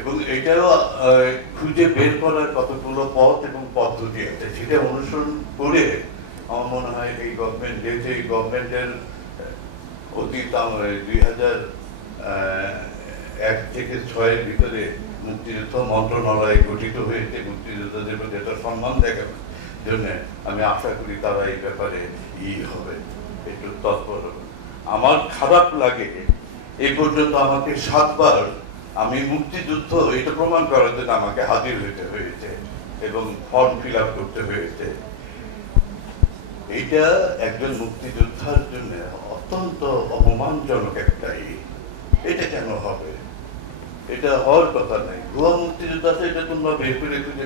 এবং এটাও খুঁজে বের করার কতগুলো পথ এবং পদ্ধতি আছে, সেটা অনুসরণ করে আমার মনে হয় এই গভর্নমেন্ট, যেহেতু এই গভর্নমেন্টের অতীত 2001 থেকে 6-এর ভিতরে মুক্তিযুদ্ধ মন্ত্রণালয় গঠিত হয়েছে, মুক্তিযোদ্ধাদের প্রতি একটা সম্মান দেখানোর জন্য আমি আশা করি তারা এই ব্যাপারে হবে, একটু তৎপর হবে। আমার খারাপ লাগে এই পর্যন্ত আমাকে 7 বার আমি মুক্তিযুদ্ধ এটা প্রমাণ করার জন্য আমাকে হাজির হইতে হয়েছে এবং ফর্ম ফিল আপ করতে হয়েছে। এইটা একজন মুক্তিযোদ্ধার জন্য অত্যন্ত অপমানজনক একটাই। এটা কেন হবে? এটা হওয়ার কথা নাই। ভুয়া মুক্তিযোদ্ধা, এটা তোমরা বের করে খুঁজে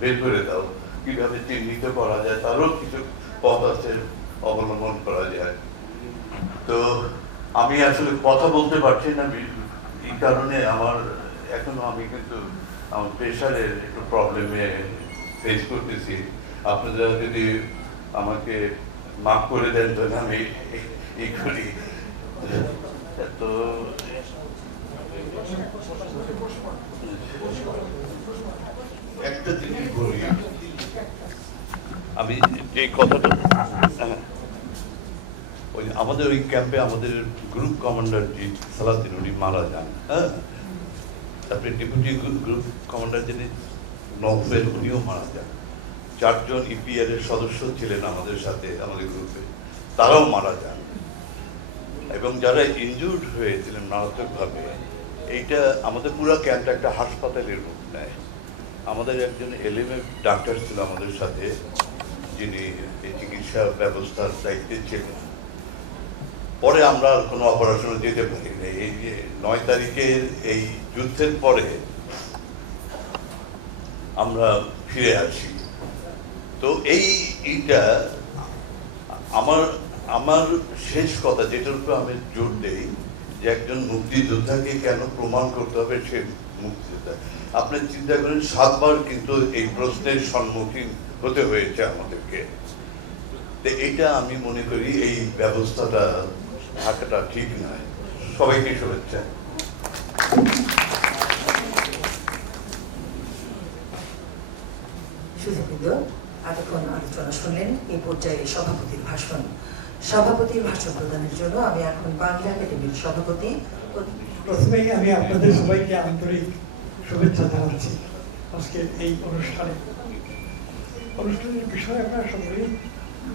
বের করে দাও, কিভাবে চিহ্নিত করা যায় তারও কিছু পথ আছে, অবলম্বন করা যায়। তো আমি আসলে কথা বলতে পারছি না, এই কারণে আমি কিন্তু আমার প্রেশারের একটু প্রবলেমে ফেস করতেছি। আপনারা যদি আমাকে মাফ করে দেন তো আমি এই করি। তো একটা জিনিস বলি, আমি যে কথাটা, আমাদের ওই ক্যাম্পে আমাদের গ্রুপ কমান্ডার জি সালাউদ্দিন, উনি মারা যান। হ্যাঁ, তারপরে ডেপুটি গ্রুপ কমান্ডার যিনি নওফেল, উনিও মারা যান। 4 জন ইপিআর এর সদস্য ছিলেন আমাদের সাথে, আমাদের গ্রুপে, তারাও মারা যান। এবং যারা ইনজুর্ড হয়েছিলেন মারাত্মকভাবে, এইটা আমাদের পুরো ক্যাম্পটা একটা হাসপাতালের রূপ নেয়। আমাদের একজন এলএমএ ডাক্তার ছিল আমাদের সাথে, যিনি এই চিকিৎসা ব্যবস্থার দায়িত্বে ছিলেন। পরে আমরা কোনো অপারেশনে যেতে পারিনি। এই যে 9 তারিখের এই যুদ্ধের পরে আমরা ফিরে আসি। তো এইটা আমার শেষ কথা, যেটার উপর আমি জোর দেই, যে একজন মুক্তিযোদ্ধাকে কেন প্রমাণ করতে হবে সে মুক্তিযোদ্ধা। আপনি চিন্তা করেন, 7 বার কিন্তু এই প্রশ্নের সম্মুখীন হতে হয়েছে আমাদেরকে। এইটা আমি মনে করি এই ব্যবস্থাটা থাকাটা ঠিক নয়। সবাইকে শুভেচ্ছা। সুধীবৃন্দ, এতক্ষণ আলোচনা শুনলেন। এই পর্যায়ে সভাপতির ভাষণ। সভাপতির ভাষণ প্রদানের জন্য আমি এখন বাংলা একাডেমির সভাপতি। প্রথমেই আমি আপনাদের সবাইকে আন্তরিক শুভেচ্ছা জানাচ্ছি আজকের এই অনুষ্ঠানের বিষয়ে। আপনারা সকলেই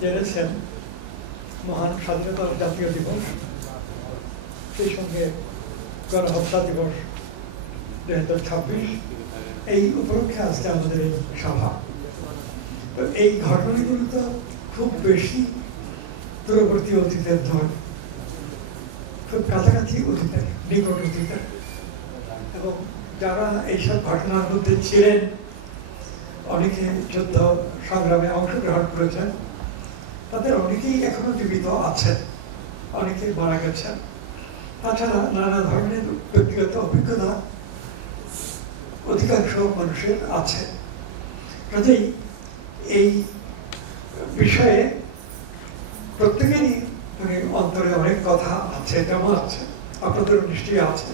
জেনেছেন, মহান স্বাধীনতা জাতীয় দিবস, সেই সঙ্গে গণহত্যা দিবস 2026, এই উপলক্ষে আজকে আমাদের এই সভা। তো এই ঘটনাগুলো তো খুব বেশি দূরবর্তী অতীতের নয়, খুব কাছাকাছি অতীতের, নিকট অতীতের। এবং যারা এইসব ঘটনার মধ্যে ছিলেন, অনেকে যুদ্ধ সংগ্রামে অংশগ্রহণ করেছেন, তাদের অনেকেই এখনো জীবিত আছেন, অনেকে মারা গেছেন। তাছাড়া নানা ধরনের ব্যক্তিগত অভিজ্ঞতা অধিকাংশ মানুষের আছে। কাজেই এই বিষয়ে প্রত্যেকেরই অন্তরে অনেক কথা আছে, যেমন আছে, আপনাদেরও নিশ্চয়ই আছে।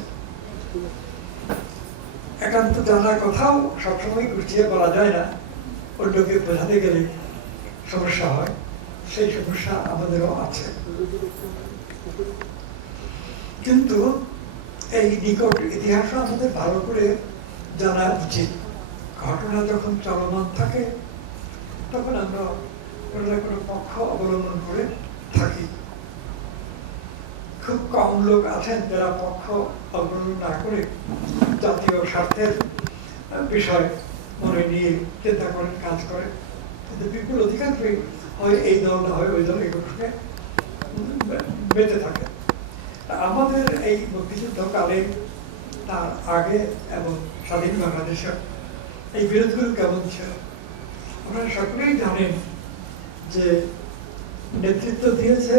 একান্ত জানার কথাও সবসময় গুছিয়ে বলা যায় না, অন্যকে বোঝাতে গেলে সমস্যা হয়, সেই সমস্যা আমাদেরও আছে। কিন্তু এই নিকট ইতিহাসও আমাদের ভালো করে জানা উচিত। ঘটনা যখন চলমান থাকে তখন আমরা কোনো না কোনো পক্ষ অবলম্বন করে থাকি। খুব কম লোক আছেন যারা পক্ষ অবলম্বন না করে জাতীয় স্বার্থের বিষয় মনে নিয়ে চিন্তা করেন, কাজ করেন। কিন্তু বিপুল অধিকাংশই হয় এই দল না হয় ওই দল, এই ঘটনায় বেঁচে থাকে। আমাদের এই মুক্তিযুদ্ধকালে, তার আগে এবং স্বাধীন বাংলাদেশের এই বিরোধগুলো কেমন ছিল আপনারা সকলেই জানেন। যে নেতৃত্ব দিয়েছে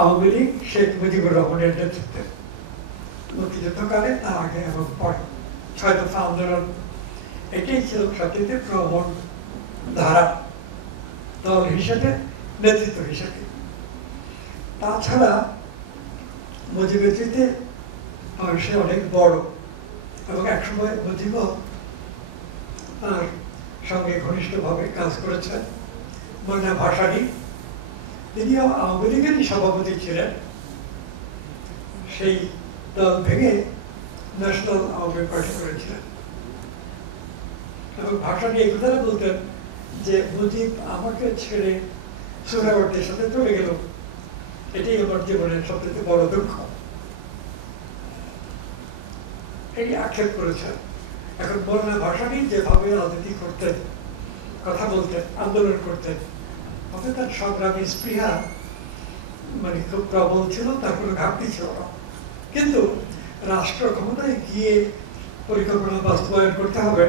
আওয়ামী লীগ শেখ মুজিবুর রহমানের নেতৃত্বে মুক্তিযুদ্ধকালে, তার আগে এবং পরে ৬ দফা আন্দোলন, এটাই ছিল সবচেয়ে প্রবল ধারা দল হিসেবে, নেতৃত্ব হিসেবে। তাছাড়া মুজিবের চেয়ে সে অনেক বড় এবং একসময় মুজিব তার সঙ্গে ঘনিষ্ঠভাবে কাজ করেছেন মোল্লা ভাসানী, তিনিও আওয়ামী লীগেরই সভাপতি ছিলেন। সেই দল ভেঙে ন্যাশনাল আওয়ামী পার্টি করেছিলেন। এবং ভাসানী এই কথাটা বলতেন যে মুজিব আমাকে ছেড়ে সুরাবর্তীর সাথে চলে গেল, এটাই আমার জীবনের সবচেয়ে বড় দুঃখ, এই আক্ষেপ করেছেন। এখন মৌলানা ভাসানী যেভাবে রাজনীতি করতেন, কথা বলতেন, আন্দোলন করতেন, তাতে তার সংগ্রামী স্পৃহা মানে খুব প্রবল ছিল, তার কোনো ঘাটতি ছিল না। কিন্তু রাষ্ট্র ক্ষমতায় গিয়ে পরিকল্পনা বাস্তবায়ন করতে হবে,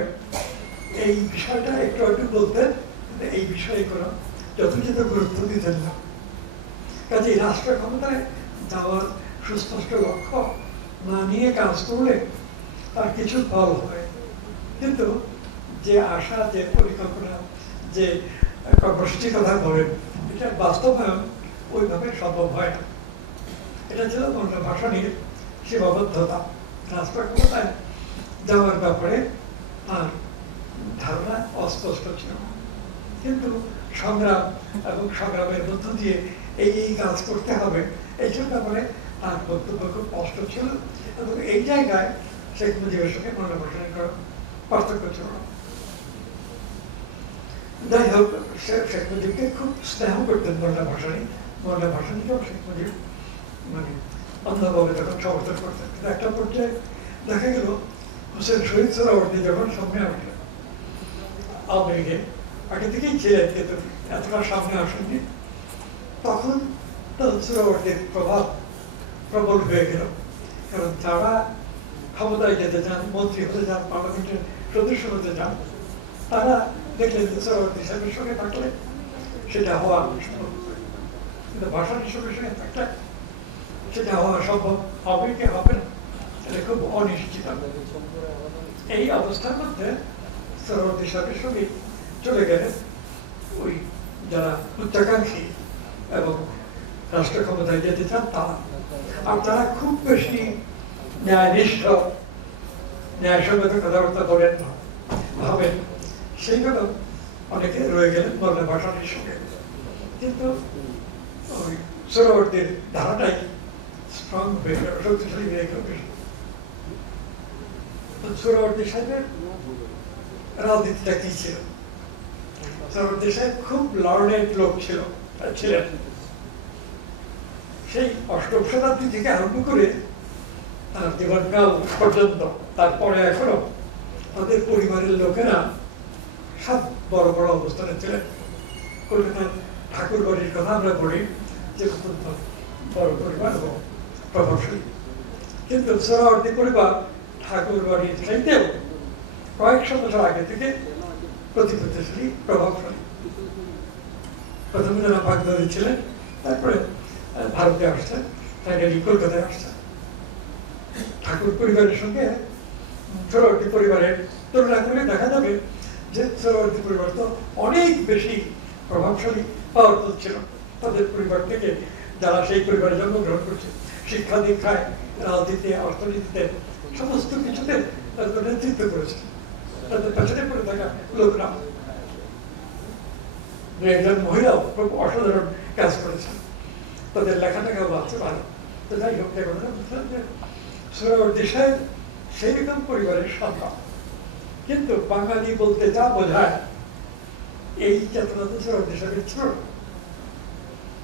এই বিষয়টা একটু একটু বলতেন, এই বিষয়ে কোনো যথোচিত গুরুত্ব দিতেন না। কাজে রাষ্ট্র ক্ষমতায় যাওয়ার সুস্পষ্ট লক্ষ্য না নিয়ে কাজ করলে তার কিছু ফল হয়, কিন্তু যে আশা, যে পরিকল্পনা, যে কর্মসূচির কথা বলেন, এটা বাস্তবায়ন ওইভাবে সম্ভব হয় না। এটা ছিল মোল্লা ভাসানীর সীমাবদ্ধতা। রাষ্ট্র ক্ষমতায় যাওয়ার ব্যাপারে তার ধারণা অস্পষ্ট ছিল, কিন্তু সংগ্রাম এবং সংগ্রামের মধ্য দিয়ে এই কাজ করতে হবে, এইসব ব্যাপারে তার বক্তব্য খুব স্পষ্ট ছিল। এবং এই জায়গায় শেখ মুজিবের সঙ্গে মোল্লা ভাসানীর কোনো পার্থক্য ছিল না। যাই হোক, শেখ মুজিবকে খুব স্নেহ করতেন মোল্লা ভাসানী। মোল্লা ভাসানীকেও শেখ মুজিব মানে অন্ধভাবে তখন সমর্থন করতেন। কিন্তু একটা পর্যায়ে দেখা গেল হোসেন শহীদ সোহরাওয়ার্দী যখন সামনে আসলেন আওয়ামী লীগে, আগে থেকেই ছিলেন কিন্তু এতটা সামনে আসেননি, তখন সোহরাওয়ার্দীর প্রভাব প্রবল হয়ে গেল। কারণ যারা ক্ষমতায় যেতে চান, মন্ত্রী হতে চান, পার্লামেন্টের সদস্য হতে চান, তারা দেখলেন যে সোহরাওয়ার্দী সাহেবের সঙ্গে থাকলে সেটা হওয়া সম্ভব, কিন্তু ভাসানীর সঙ্গে থাকলে সেটা হওয়া সম্ভব হবে কি হবে না, এটা খুব অনিশ্চিত। এই অবস্থার মধ্যে সোহরাওয়ার্দী সাহেবের সঙ্গে চলে গেলেন ওই যারা উচ্চাকাঙ্ক্ষী এবং রাষ্ট্র ক্ষমতায় যেতে চান তারা। আর তারা খুব বেশি ন্যায়নিষ্ঠ, ন্যায়সঙ্গত কথাবার্তা বলেন না, ভাবেন, সেইগুলো অনেকে রয়ে গেলেন মোল্লা ভাসানীর সঙ্গে। কিন্তু ওই সোহরাওয়ার্দীর ধারাটাই স্ট্রং হয়ে গেল, শক্তিশালী হয়ে গেল বেশি। সোহরাওয়ার্দী সাহেবের রাজনীতিটা কি ছিল? সোহরাওয়ার্দী সাহেব খুব লার্নেড লোক ছিলেন। সেই অষ্টম শতাব্দী থেকে আরম্ভ করে তার জীবনকাল পর্যন্ত, তারপরে এখনো তাদের পরিবারের লোকেরা সব বড় বড় অবস্থানে ছিলেন। কলকাতার ঠাকুর বাড়ির কথা আমরা বলি যে অত্যন্ত বড় পরিবার এবং প্রভাবশালী। কিন্তু সোহরাওয়ার্দী পরিবার ঠাকুর বাড়ির চাইতেও কয়েকশো বছর আগে থেকে প্রতিপত্তিশালী, প্রভাবশালী। প্রথমে তারা বাগদাদে ছিলেন, তারপরে ভারতে আসছেন, ফাইনালি কলকাতায় আসছেন। ঠাকুর পরিবারের সঙ্গে সোহরাওয়ার্দী পরিবারের তুলনা করে দেখা যাবে যে সোহরাওয়ার্দী পরিবার তো অনেক বেশি প্রভাবশালী, পাওয়ারফুল ছিল। তাদের পরিবার থেকে যারা সেই পরিবারে জন্মগ্রহণ করছে, শিক্ষা দীক্ষায় রাজনীতি, অর্থনীতিতে, সমস্ত কিছুতে তাদের নেতৃত্ব করেছেন। তাদের পেছনে পড়ে থাকা লোকরা, দু একজন মহিলাও খুব অসাধারণ কাজ করেছেন, তাদের লেখাটাকেও আছে ভালো। তো যাই হোক, কথা বুঝলাম যে সোহরাওয়ার্দী সাহেব সেই রকম পরিবারের সন্তান, কিন্তু বাঙালি বলতে যা বোঝায় এই চেতনা তো সোহরাওয়ার্দী সাহেবের ছিল।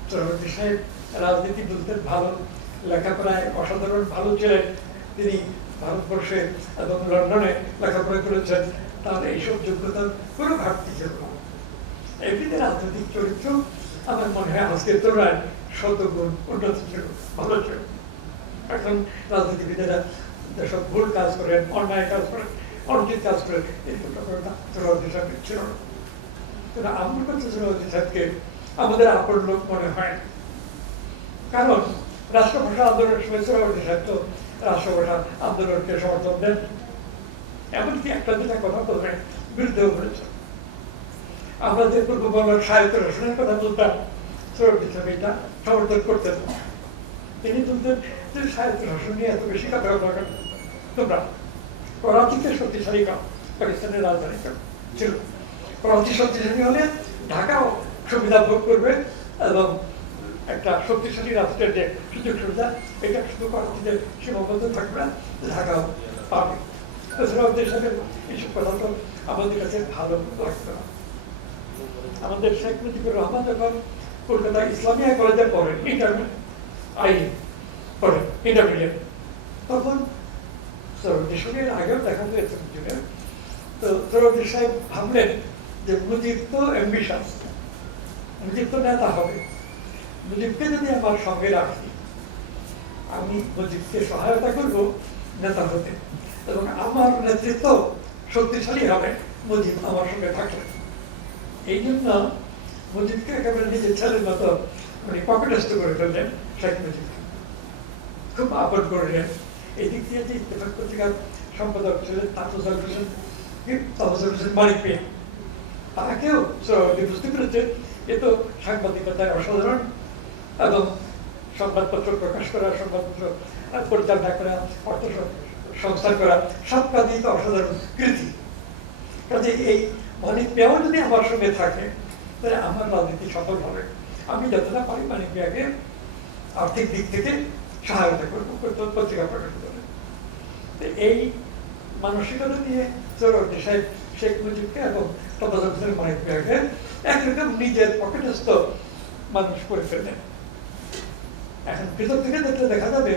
সোহরাওয়ার্দী সাহেব রাজনীতি বুঝতেন ভালো, লেখাপড়ায় অসাধারণ ভালো ছিলেন। তিনি ভারতবর্ষে এবং লন্ডনে লেখাপড়া করেছেন, তার এইসব যোগ্যতার কোনো ঘাটতি ছিল না। এমনিতে রাজনৈতিক চরিত্র আমার মনে হয় আজকের তুলনায় শতগুণ উন্নত ছিল, ভালো ছিল। এখন রাজনীতিবিদেরা যেসব ভুল কাজ করেন, অন্যায় কাজ করেন, অনুচিত কাজ করেন, এইসব সোহরাওয়ার্দী সাহেব ছিল না। কিন্তু আমার কাছে সোহরাওয়ার্দী সাহেবকে আমাদের আপন লোক মনে হয়, কারণ রাষ্ট্রভাষা আন্দোলনের সময় সোহরাওয়ার্দী সাহেব তো রাষ্ট্রভাষা আন্দোলনকে সমর্থন দেন, এমনকি একটা দুটা কথা বলবেন বিরুদ্ধেও বলেছেন। আমরা যে পূর্ব বাংলার সাহিত্য রচনার কথা বলতাম, সোহরাওয়ার্দী সাহেব এটা সমর্থন করতেন। তিনি বলতেন যে সাহিত্য রচনা নিয়ে এত বেশি কথা বলা, তোমরা করাচিকে শক্তিশালী কাম, পাকিস্তানের রাজধানী ছিল, করাচি শক্তিশালী হলে ঢাকাও সুবিধা ভোগ করবে এবং একটা শক্তিশালী রাষ্ট্রের যে সুযোগ সুবিধা, এটা শুধু করাচিতে সীমাবদ্ধ থাকবে না, ঢাকাও পাবে। সোহরাওয়ার্দী সাহেবের এইসব কথা তো আমাদের কাছে ভালো লাগতো না। আমাদের শেখ মুজিবুর রহমান যখন কলকাতা ইসলামিয়া কলেজে পড়েন, ইন্টারমিডিয়েট, তখন সোহরাওয়ার্দীর সঙ্গে আগেও দেখা হয়েছে মুজিবের। তো সোহরাওয়ার্দী সাহেব ভাবলেন যে মুজিব তো অ্যাম্বিশাস, মুজিব তো নেতা হবে, মুজিবকে যদি আমার সঙ্গে রাখি, আমি মুজিবকে সহায়তা করবো নেতা হতে, এবং আমার নেতৃত্ব শক্তিশালী হবে মুজিব আমার সঙ্গে থাকলে। এই জন্য মুজিবকে একেবারে নিজের ছেলের মতো মানে পকেটস্থ করে ফেললেন শেখ মুজিব, খুব আপন করলেন। এই দিক দিয়ে যে ইত্তেফাক পত্রিকার সম্পাদক ছিলেন তাফজল হোসেন মানিক মিয়া, তাকেও সোহরাওয়ার্দী বুঝতে পেরেছেন এ তো সাংবাদিকতায় অসাধারণ, এবং সংবাদপত্র প্রকাশ করা, সংবাদপত্র পরিচালনা করা, অর্থ সংস্থান করা, সব কাজেই তো অসাধারণ কৃতি। কাজে এই মানিক মিয়াও যদি আমার সঙ্গে থাকে, তাহলে আমার রাজনীতি সফল হবে। আমি যতটা পারি মানিক মিয়াকে আর্থিক দিক থেকে সহায়তা করবো, পত্রিকা প্রকাশ করে। এই মানসিকতা নিয়ে সোহরাওয়ার্দী সাহেব শেখ মুজিবকে এবং তাফজল হোসেন মানিক মিয়াকে একরকম নিজের পকেটস্থ মানুষ করে ফেললেন। এখন ভিতর থেকে দেখলে দেখা যাবে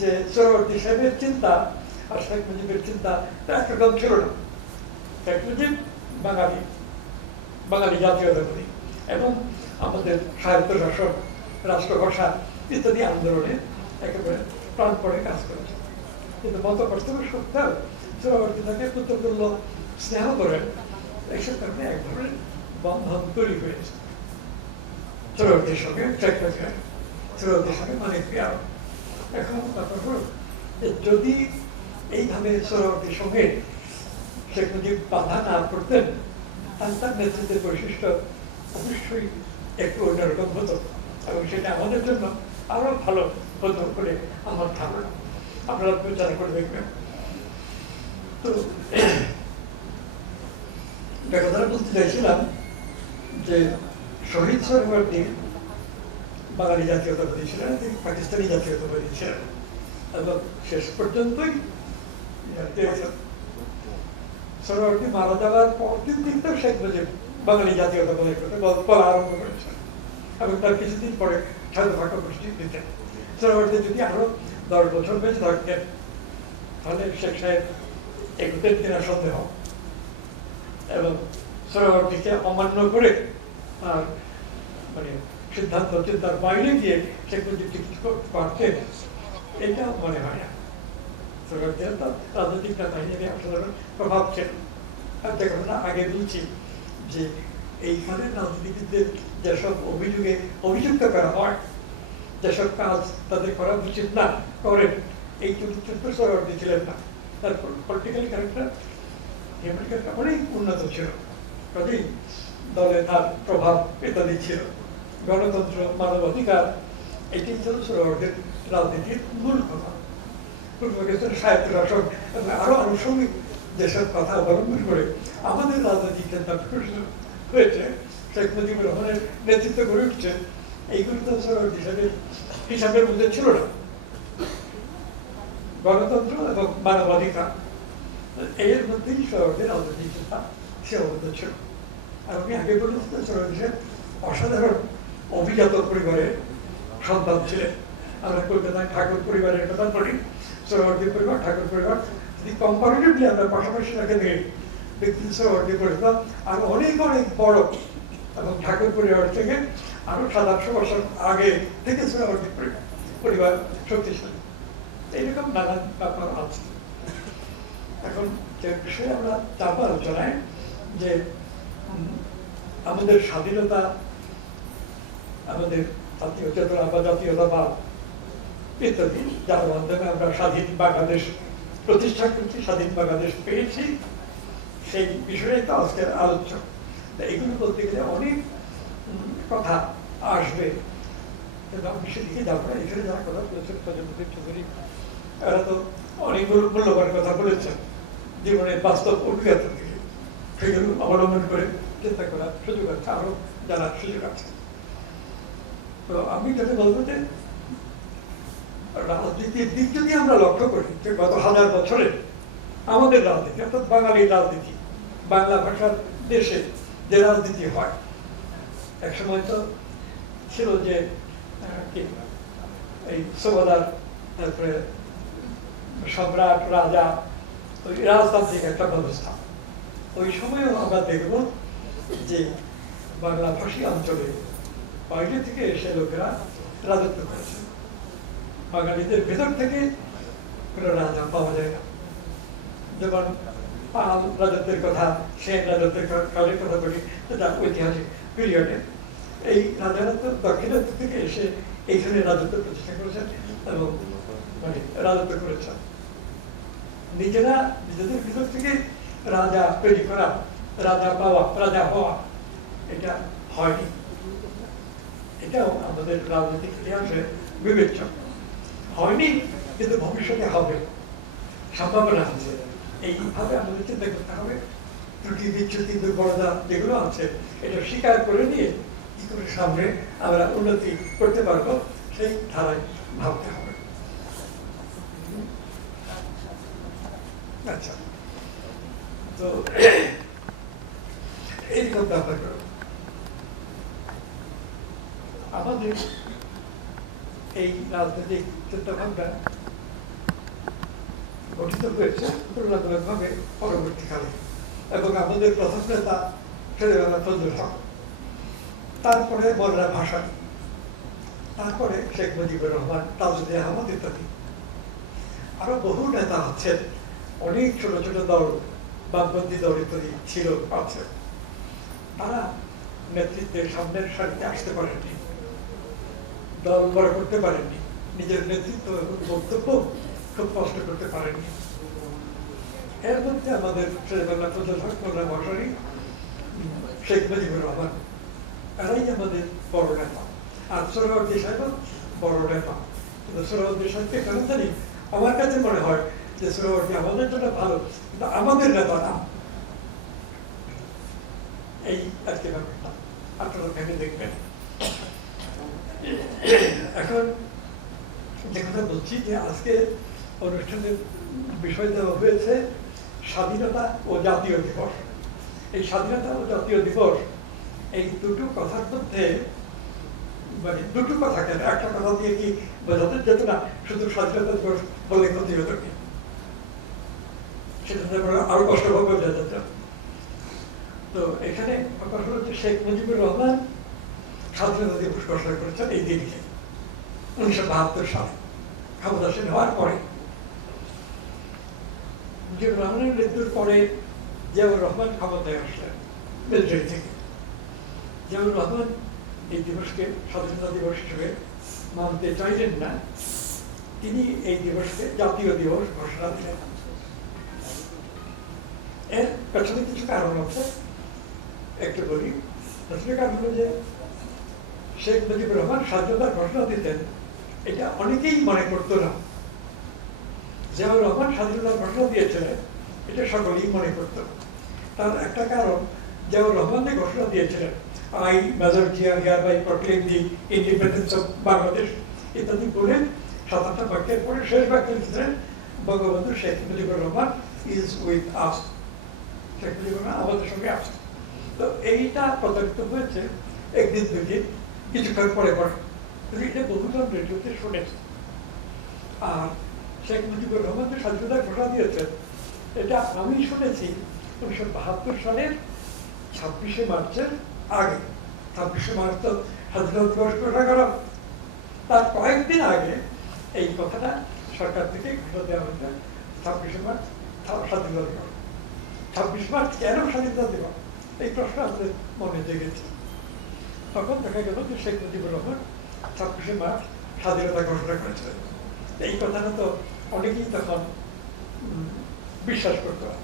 যে সোহরাওয়ার্দী সাহেবের চিন্তা আর শেখ মুজিবের চিন্তা একরকম ছিল না। শেখ মুজিব বাঙালি জাতীয়তাবাদী এবং আমাদের সাহিত্য শাসন, রাষ্ট্রভাষা ইত্যাদি আন্দোলনে একেবারে প্রাণপণে কাজ করেছে। কিন্তু মত পার্থক্য সত্ত্বেও সোহরাওয়ার্দী তাকে পুত্রতুল্য স্নেহ করেন, এইসব কারণে এক ধরনের বন্ধন তৈরি হয়েছে সোহরাওয়ার্দীর সঙ্গে শেখ মুজিবের, সোহরাওয়ার্দীর সঙ্গে মানিক মিয়া। এখন ব্যাপার হল যে যদি এইভাবে সোহরাওয়ার্দীর সঙ্গে শেখ মুজিব বাধা না করতেন, তাহলে তার নেতৃত্বের বৈশিষ্ট্য অবশ্যই একটু অন্যরকম হতো, এবং সেটা আমাদের জন্য আরো ভালো হতো বলে আমার ধারণা। আপনারা বিচার করে দেখবেন। তো যে কথাটা বলতে চাইছিলাম যে শহীদ সোহরাওয়ার্দী বাঙালি জাতীয়তাবাদী ছিলেন, তিনি পাকিস্তানি জাতীয়তাবাদী ছিলেন, এবং শেষ পর্যন্তই সোহরাওয়ার্দী মারা যাওয়ার পরদিন কিন্তু শেখ মুজিব বাঙালি জাতীয়তাবাদের কথা বলা আরম্ভ করেছেন, এবং তার কিছুদিন পরে ছাত্রভাষা গোষ্ঠী দিতেন। সোহরাওয়ার্দী যদি আরো 10 বছর বেঁচে থাকতেন, তাহলে শেখ সাহেব এগুতেন কিনা সন্দেহ, এবং সোহরাওয়ার্দীকে অমান্য করে আর মানে সিদ্ধান্ত চিন্তার বাইরে গিয়ে শেখ মুজিব কিছু পারতেন, এটা মনে হয় না। সোহরাওয়ার্দীর তো রাজনৈতিক নেতা হিসেবে অসাধারণ প্রভাব ছিল। আর যে কথা আগে বলছি যে এইখানে রাজনীতিবিদদের যেসব অভিযোগে অভিযুক্ত করা হয়, যেসব কাজ তাদের করা উচিত না করেন, এই চরিত্র সোহরাওয়ার্দী ছিলেন না। তার পলিটিক্যাল ক্যারেক্টার অনেক উন্নত ছিল, কাজেই দলে তার প্রভাব ইত্যাদি ছিল। গণতন্ত্র, মানবাধিকার, এটি ছিল সোহরাওয়ার্দীর রাজনীতির মূল কথা। পূর্ব পাকিস্তানের সাহিত্য শাসক এবং আরো আনুষঙ্গিক যেসব কথা অবলম্বন করে আমাদের রাজনৈতিক চিন্তা হয়েছে, শেখ মুজিবুর রহমানের নেতৃত্ব গড়ে উঠছে, এইগুলো তো হিসাবের মধ্যে ছিল না। গণতন্ত্র এবং মানবাধিকার এর মধ্যেই সরকারের রাজনৈতিক চিন্তা সীমাবদ্ধ ছিল। আর আমি আগে বলেছি সরকারের অসাধারণ অভিজাত পরিবারের সন্তান ছিলেন। আমরা কলকাতায় ঠাকুর পরিবারের কথা বলি, সোহরাওয়ার্দী পরিবার, ঠাকুর পরিবার, যদি কম্পারেটিভলি আমরা পাশাপাশি রেখে দিই, ব্যক্তি সোহরাওয়ার্দী পরিবার আর অনেক অনেক বড়, এবং ঠাকুর পরিবার থেকে আরো 700 বছর আগে থেকে সোহরাওয়ার্দী পরিবার শক্তিশালী। এইরকম নানান ব্যাপার আছে। এখন যে বিষয়ে আমরা চাপ আলোচনায় যে আমাদের স্বাধীনতা, আমাদের জাতীয় চেতনা বা জাতীয়তাবাদ ইত্যাদি, যার মাধ্যমে আমরা স্বাধীন বাংলাদেশ প্রতিষ্ঠা করছি, স্বাধীন বাংলাদেশ পেয়েছি, সেই বিষয়ে তো আজকের আলোচ্য। এইগুলো বলতে গেলে অনেক কথা আসবে, কিন্তু আমি সেদিকে যাবো না। এখানে যারা কথা বলেছেন প্রজাপতি চৌধুরী, এরা তো অনেকগুলো মূল্যবান কথা বলেছেন জীবনের বাস্তব অভিজ্ঞতা থেকে, সেগুলো অবলম্বন করে চিন্তা করার সুযোগ আছে, আরো জানার সুযোগ আছে। তো আমি যেটা বলবো যে রাজনীতির দিক যদি আমরা লক্ষ্য করি, যে গত 1000 বছরে আমাদের রাজনীতি, অর্থাৎ বাঙালির রাজনীতি, বাংলা ভাষার দেশে যে রাজনীতি হয়, একসময় তো ছিল যে এই সুবাদার, তারপরে সম্রাট, রাজা, ওই রাজতান্ত্রিক একটা ব্যবস্থা। ওই সময়ও আমরা দেখব যে বাংলা ভাষী অঞ্চলে বাইরে থেকে এসে লোকেরা রাজত্ব করেছে। বাঙালিদের ভেতর থেকে কোনো রাজা পাওয়া যায় না। যেমন পাল রাজত্বের কথা, সেন রাজত্বের কালের কথা বলি, যেটা ঐতিহাসিক পিরিয়ডে, এই রাজারা তো দক্ষিণাত্য থেকে এসে এইখানে রাজত্ব প্রতিষ্ঠা করেছেন এবং মানে রাজত্ব করেছেন। নিজেরা নিজেদের ভিতর থেকে রাজা তৈরি করা, রাজা পাওয়া, রাজা হওয়া, এটা হয়নি। এটাও আমাদের রাজনৈতিক ইতিহাসে বিবেচ্য। হয়নি, কিন্তু ভবিষ্যতে হবে, সম্ভাবনা আছে। এইভাবে আমাদের চিন্তা করতে হবে। ত্রুটি, বিচ্যুতি, দুর্বলতা যেগুলো আছে, এটা স্বীকার করে নিয়ে কি করে সামনে আমরা উন্নতি করতে পারবো, সেই ধারায় ভাবতে হবে। আচ্ছা, তো এইরকম ব্যাপার আমাদের এই রাজনৈতিক চিন্তাভাবনা গঠিত হয়েছে তুলনামূলকভাবে পরবর্তীকালে, এবং আমাদের প্রথম নেতা ছেলেবেলা ফজলুল হক, তারপরে মোল্লা ভাসানী, তারপরে শেখ মুজিবুর রহমান, তাজুদ্দিন আহমদ ইত্যাদি। আরো বহু নেতা আছেন, অনেক ছোট ছোট দল, বামপন্থী দল ইত্যাদি ছিল, আছে। তারা নেতৃত্বের সামনের সারিতে আসতে পারেননি, দল বড় করতে পারেননি, নিজের নেতৃত্ব এবং বক্তব্য খুব কষ্ট করতে পারেননি। এর মধ্যে আমাদের ছেলেবেলা ফজলুল হক, মোল্লা ভাসানী, শেখ মুজিবুর রহমান, এরাই আমাদের বড় নেতা। আর সোহরাওয়ার্দী সাহেব বড় নেতা, কিন্তু সোহরাওয়ার্দী সাহেবকে কেন জানি আমার কাছে মনে হয় যে সোহরাওয়ার্দী আমাদের জন্য ভালো, কিন্তু আমাদের নেতা না। এই আজকে ব্যাপারটা আপনারা ভেবে দেখবেন। এখন যে কথা বলছি, যে আজকে অনুষ্ঠানের বিষয় দেওয়া হয়েছে স্বাধীনতা ও জাতীয় দিবস। এই স্বাধীনতা ও জাতীয় দিবস, এই দুটো কথার মধ্যে মানে দুটো কথা কেন, একটা কথা দিয়ে কি বোঝাতে যেত না শুধু স্বাধীনতা দিবস বলে ক্ষতি হতো কি, সেটা আরো কষ্টভাবে বোঝা যেত। তো এখানে কথা হলো যে শেখ মুজিবুর রহমান স্বাধীনতা দিবস ঘোষণা করেছেন এই দিনকে 1972 সালে ক্ষমতাসীন হওয়ার পরে। মুজিবুর রহমানের মৃত্যুর পরে জিয়াউর রহমান ক্ষমতায় আসলেন মিলিটারি থেকে। জিয়াউর রহমান এই দিবসকে স্বাধীনতা দিবস হিসেবে মানতে চাইলেন না, তিনি এই দিবসকে জাতীয় দিবস ঘোষণা দিলেন। এর পেছনে কিছু কারণ আছে, একটু বলি। পেছনে কারণ হলো যে শেখ মুজিবুর রহমান স্বাধীনতার ঘোষণা দিতেন, এটা অনেকেই মনে করতো না। জিয়াউর রহমান স্বাধীনতার ঘোষণা দিয়েছিলেন, এটা সকলেই মনে করত। তার একটা কারণ, জিয়াউর রহমান যে ঘোষণা দিয়েছিলেন, I major Zia hereby proclaim the independence of Bangladesh ইত্যাদি বলে 7-8টা বাক্যের পরে শেষ বাক্যে লিখেছিলেন, Bangabandhu Sheikh Mujibur Rahman is with us, Sheikh Mujibur Rahman আমাদের সঙ্গে আছে। তো এইটা প্রচারিত হয়েছে একদিন দুদিন, কিছুক্ষণ পরে পরে এটা বহুজন রেডিওতে শুনেছে। আর শেখ মুজিবুর রহমান যে স্বাধীনতার ঘোষণা দিয়েছেন, এটা আমি শুনেছি 1972 সালের 26শে মার্চের আগে। 26শে মার্চ তো স্বাধীনতা দিবস ঘোষণা করা, তার কয়েকদিন আগে এই কথাটা সরকার থেকে ঘোষণা দেওয়া হয়েছে 26শে মার্চ স্বাধীনতা দিবস। 26 মার্চ কেন স্বাধীনতা দিবস, এই প্রশ্ন আমাদের মনে জেগেছে। তখন দেখা গেল যে শেখ মুজিবুর রহমান 26শে মার্চ স্বাধীনতা ঘোষণা করেছিলেন। এই কথাটা তো অনেকেই তখন বিশ্বাস করত না।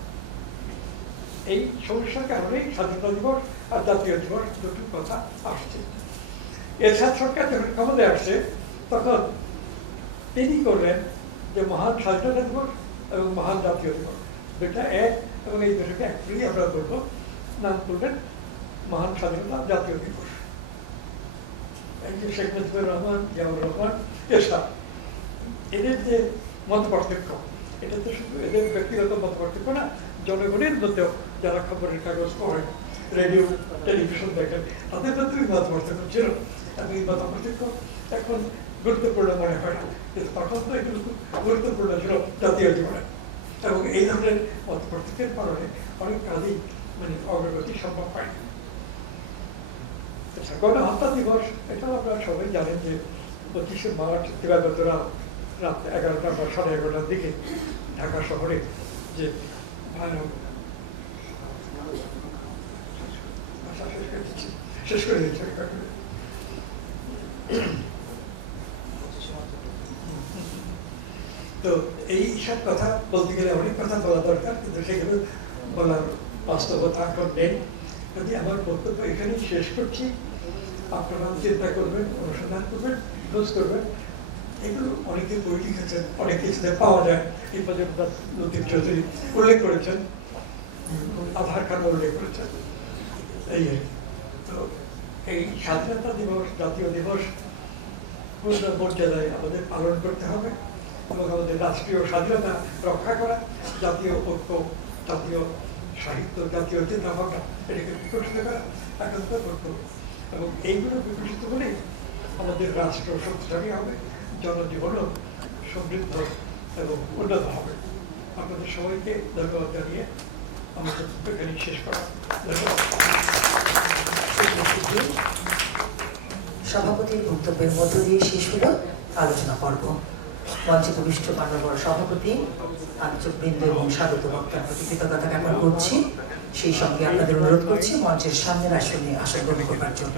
এই সমস্যার কারণেই স্বাধীনতা দিবস আর জাতীয় দিবস দুটো কথা আসছে। এরশাদ সরকার যখন ক্ষমতায় আসছে, তখন তিনি করলেন যে মহান স্বাধীনতা দিবস এবং মহান জাতীয় দিবস দুটা এক, এবং এই দুটোকে একটাই আমরা বলবো, নাম করলেন মহান স্বাধীনতা জাতীয় দিবস। এই যে শেখ মুজিবুর রহমান, জিয়াউর রহমান, এরশাদ, এদের যে মত পার্থক্য, এটা তো শুধু এদের ব্যক্তিগত মত পার্থক্য না, জনগণের মধ্যেও যারা খবরের কাগজ পড়েন, রেডিও টেলিভিশন দেখেন, তাদের মধ্যেও মত পার্থক্য ছিল। এবং এই মত পার্থক্য এখন গুরুত্বপূর্ণ মনে হয় না, কিন্তু তখন তো এগুলো খুব গুরুত্বপূর্ণ ছিল জাতীয় জীবনে। এবং এই ধরনের মত পার্থক্যের কারণে অনেক কাজেই অগ্রগতি সম্ভব হয় না। গণহত্যা দিবস, এটাও আপনারা সবাই জানেন যে 25শে মার্চ দিবাগত রাত 11টা বা 11:30টার দিকে ঢাকা শহরে যে ভয়ানক শেষ করে দিয়েছে। তো এই সব কথা বলতে গেলে অনেক কথা বলা দরকার, কিন্তু সেগুলো বলার বাস্তবতা এখন নেই। যদি আমার বক্তব্য এখানেই শেষ করছি, আপনারা চিন্তা করবেন, অনুসন্ধান করবেন, খোঁজ করবেন। এগুলো অনেকে বই লিখেছেন, অনেক কিছুতে পাওয়া যায়। এই পর্যন্ত লতিফ চৌধুরী উল্লেখ করেছেন, আধার খান উল্লেখ করেছেন। এই তো এই স্বাধীনতা দিবস, জাতীয় দিবস পূর্ণ মর্যাদায় আমাদের পালন করতে হবে এবং আমাদের রাষ্ট্রীয় স্বাধীনতা রক্ষা করা, জাতীয় ঐক্য, জাতীয় সাহিত্য, জাতীয় চিন্তাভাবনা, এটাকে বিকশিত করা একান্ত করতে হবে। এবং এইগুলো বিকশিত হলে আমাদের রাষ্ট্র শক্তিশালী হবে, জনজীবনও সমৃদ্ধ এবং উন্নত হবে। আপনাদের সবাইকে ধন্যবাদ জানিয়ে আমাদের এখানে শেষ করা। ধন্যবাদ। সভাপতির বক্তব্যের মধ্য দিয়ে শেষ হলো আলোচনা পর্ব। মঞ্চে উপবিষ্ট মাননীয় সভাপতি, আলোচকবৃন্দ এবং স্বাগত বক্তার প্রতি কৃতজ্ঞতা জ্ঞাপন করছি। সেই সঙ্গে আপনাদের অনুরোধ করছি মঞ্চের সামনের আসনে আসন গ্রহণ করবার জন্য।